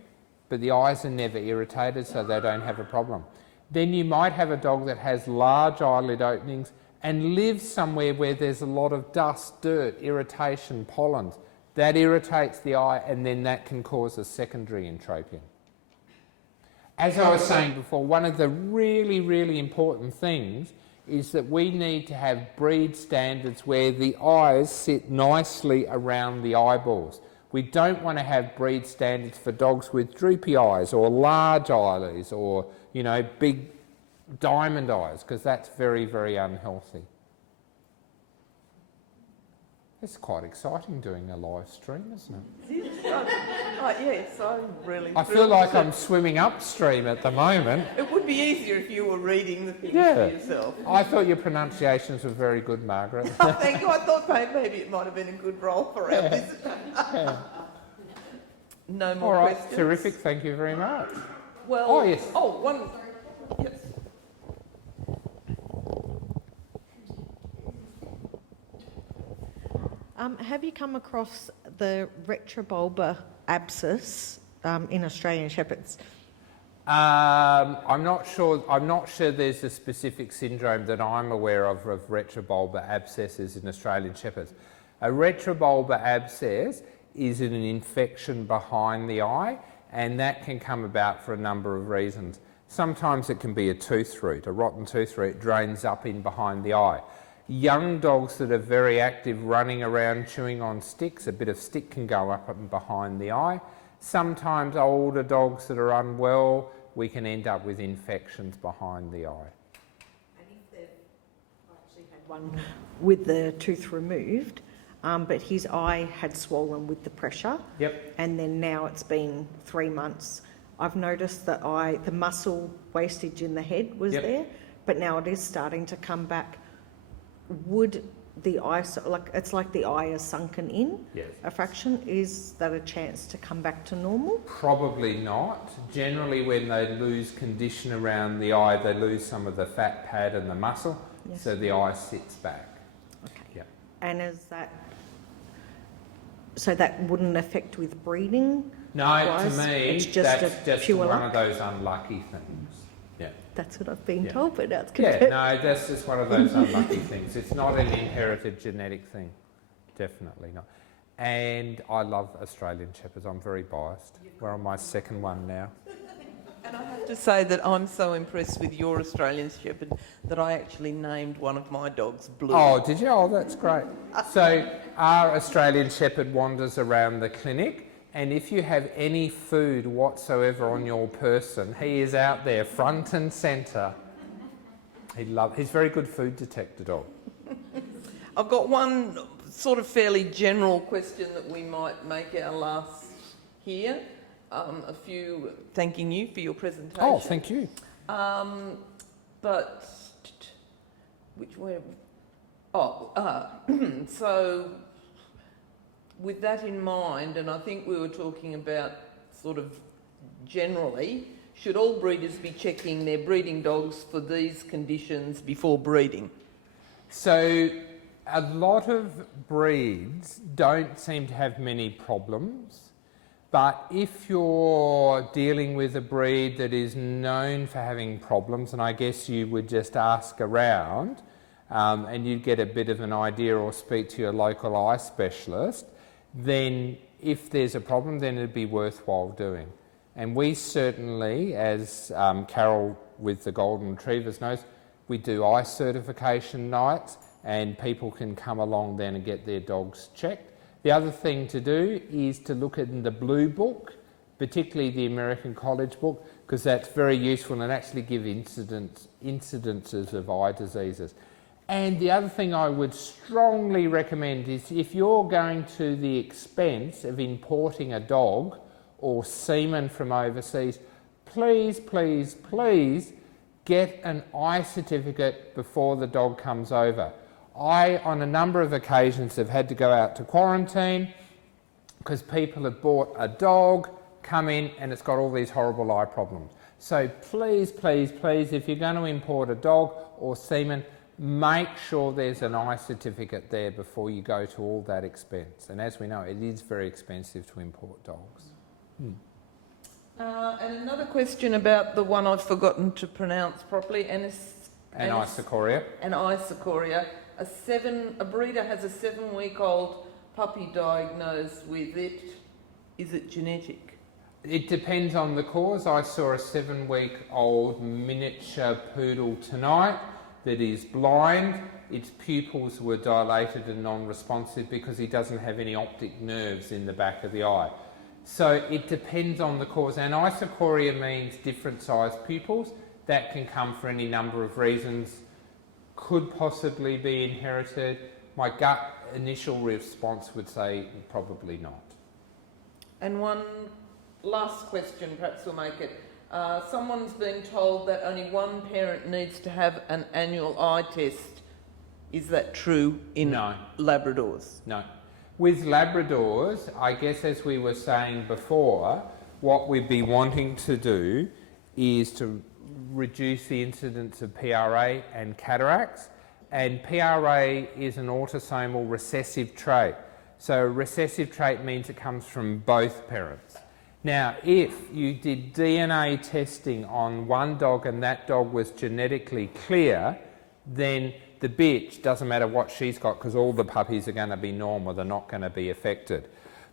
but the eyes are never irritated, so they don't have a problem. Then you might have a dog that has large eyelid openings and lives somewhere where there's a lot of dust, dirt, irritation, pollens. That irritates the eye, and then that can cause a secondary entropion. As I was saying before, one of the really, really important things is that we need to have breed standards where the eyes sit nicely around the eyeballs. We don't want to have breed standards for dogs with droopy eyes or large eyelids or, you know, big diamond eyes, because that's very, very unhealthy. It's quite exciting doing a live stream, isn't it? Yes, I'm really I feel like I'm swimming upstream at the moment. It would be easier if you were reading the things Yeah. for yourself. I thought your pronunciations were very good, Margaret. Oh, thank you. I thought maybe it might have been a good role for our visit. Yeah. No All more right, questions? terrific. Thank you very much. Well, Oh, yes. Oh, one. Yes. Have you come across the retrobulbar abscess in Australian Shepherds? I'm not sure. I'm not sure there's a specific syndrome that I'm aware of retrobulbar abscesses in Australian Shepherds. A retrobulbar abscess is an infection behind the eye, and that can come about for a number of reasons. Sometimes it can be a tooth root, a rotten tooth root drains up in behind the eye. Young dogs that are very active running around chewing on sticks, a bit of stick can go up and behind the eye. Sometimes older dogs that are unwell, we can end up with infections behind the eye. And if they've actually had one with the tooth removed, but his eye had swollen with the pressure. Yep. And then now it's been 3 months. I've noticed that the muscle wastage in the head was Yep. there, but now it is starting to come back. Would the eye, it's like the eye is sunken in Yes. a fraction? Is that a chance to come back to normal? Probably not. Generally, when they lose condition around the eye, they lose some of the fat pad and the muscle, Yes. so the eye sits back. Okay. Yeah. And is that, so that wouldn't affect with breeding? No, Wise, to me, it's just that's a just pure one luck. of those unlucky things. Yeah. That's what I've been Yeah. told, but now it's Yeah, confirmed. no, that's just one of those unlucky things. It's not an inherited genetic thing. Definitely not. And I love Australian Shepherds. I'm very biased. We're on my second one now. And I have to say that I'm so impressed with your Australian Shepherd that I actually named one of my dogs Blue. Oh, did you? Oh, that's great. So our Australian Shepherd wanders around the clinic, and if you have any food whatsoever on your person, he is out there front and centre. He's a very good food detector dog. I've got one sort of fairly general question that we might make our last here. a few thanking you for your presentation. Oh, thank you. But which way? So with that in mind, and I think we were talking about sort of generally, should all breeders be checking their breeding dogs for these conditions before breeding? So a lot of breeds don't seem to have many problems, but if you're dealing with a breed that is known for having problems, and I guess you would just ask around and you'd get a bit of an idea or speak to your local eye specialist, then if there's a problem, then it'd be worthwhile doing. And we certainly, as Carol with the Golden Retrievers knows, we do eye certification nights, and people can come along then and get their dogs checked. The other thing to do is to look in the Blue Book, particularly the American College Book, because that's very useful and actually give incidences of eye diseases. And the other thing I would strongly recommend is if you're going to the expense of importing a dog or semen from overseas, please, please, please get an eye certificate before the dog comes over. I, on a number of occasions, have had to go out to quarantine because people have bought a dog, come in, and it's got all these horrible eye problems. So please, please, please, if you're going to import a dog or semen, make sure there's an eye certificate there before you go to all that expense. And as we know, it is very expensive to import dogs. And another question about the one I've forgotten to pronounce properly, Anisocoria. Anisocoria. A breeder has a 7-week-old puppy diagnosed with it. Is it genetic? It depends on the cause. I saw a 7-week-old miniature poodle tonight that is blind. Its pupils were dilated and non-responsive because he doesn't have any optic nerves in the back of the eye. So it depends on the cause. Anisocoria means different sized pupils. That can come for any number of reasons. Could possibly be inherited. My gut initial response would say probably not. And one last question, perhaps we'll make it. Someone's been told that only one parent needs to have an annual eye test. Is that true in Labradors? No. With Labradors, I guess as we were saying before, what we'd be wanting to do is to reduce the incidence of PRA and cataracts. And PRA is an autosomal recessive trait. So a recessive trait means it comes from both parents. Now, if you did DNA testing on one dog and that dog was genetically clear, then the bitch, doesn't matter what she's got because all the puppies are going to be normal, they're not going to be affected.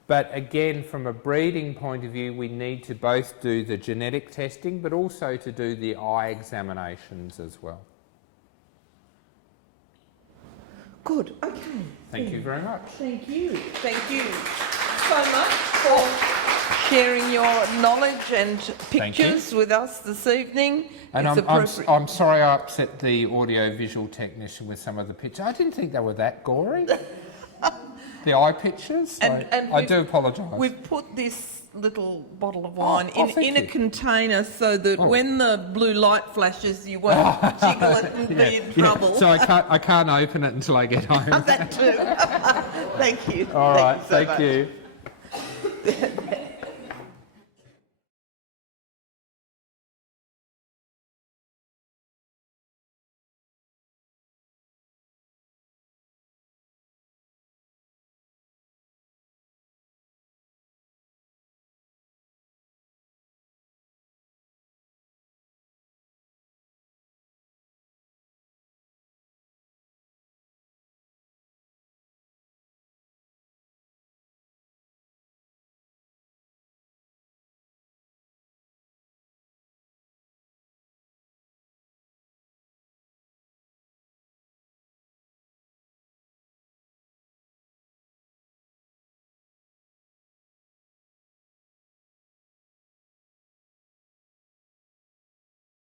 But again, from a breeding point of view, we need to both do the genetic testing but also to do the eye examinations as well. Good, okay. Thank you very much. Thank you. Thank you so much for sharing your knowledge and pictures with us this evening. And I'm sorry I upset the audio-visual technician with some of the pictures. I didn't think they were that gory. The eye pictures? I do apologise. We've put this little bottle of wine in a container so that when the blue light flashes you won't jiggle it and be in trouble. So I can't open it until I get home. That too. Thank you. All right, thank you.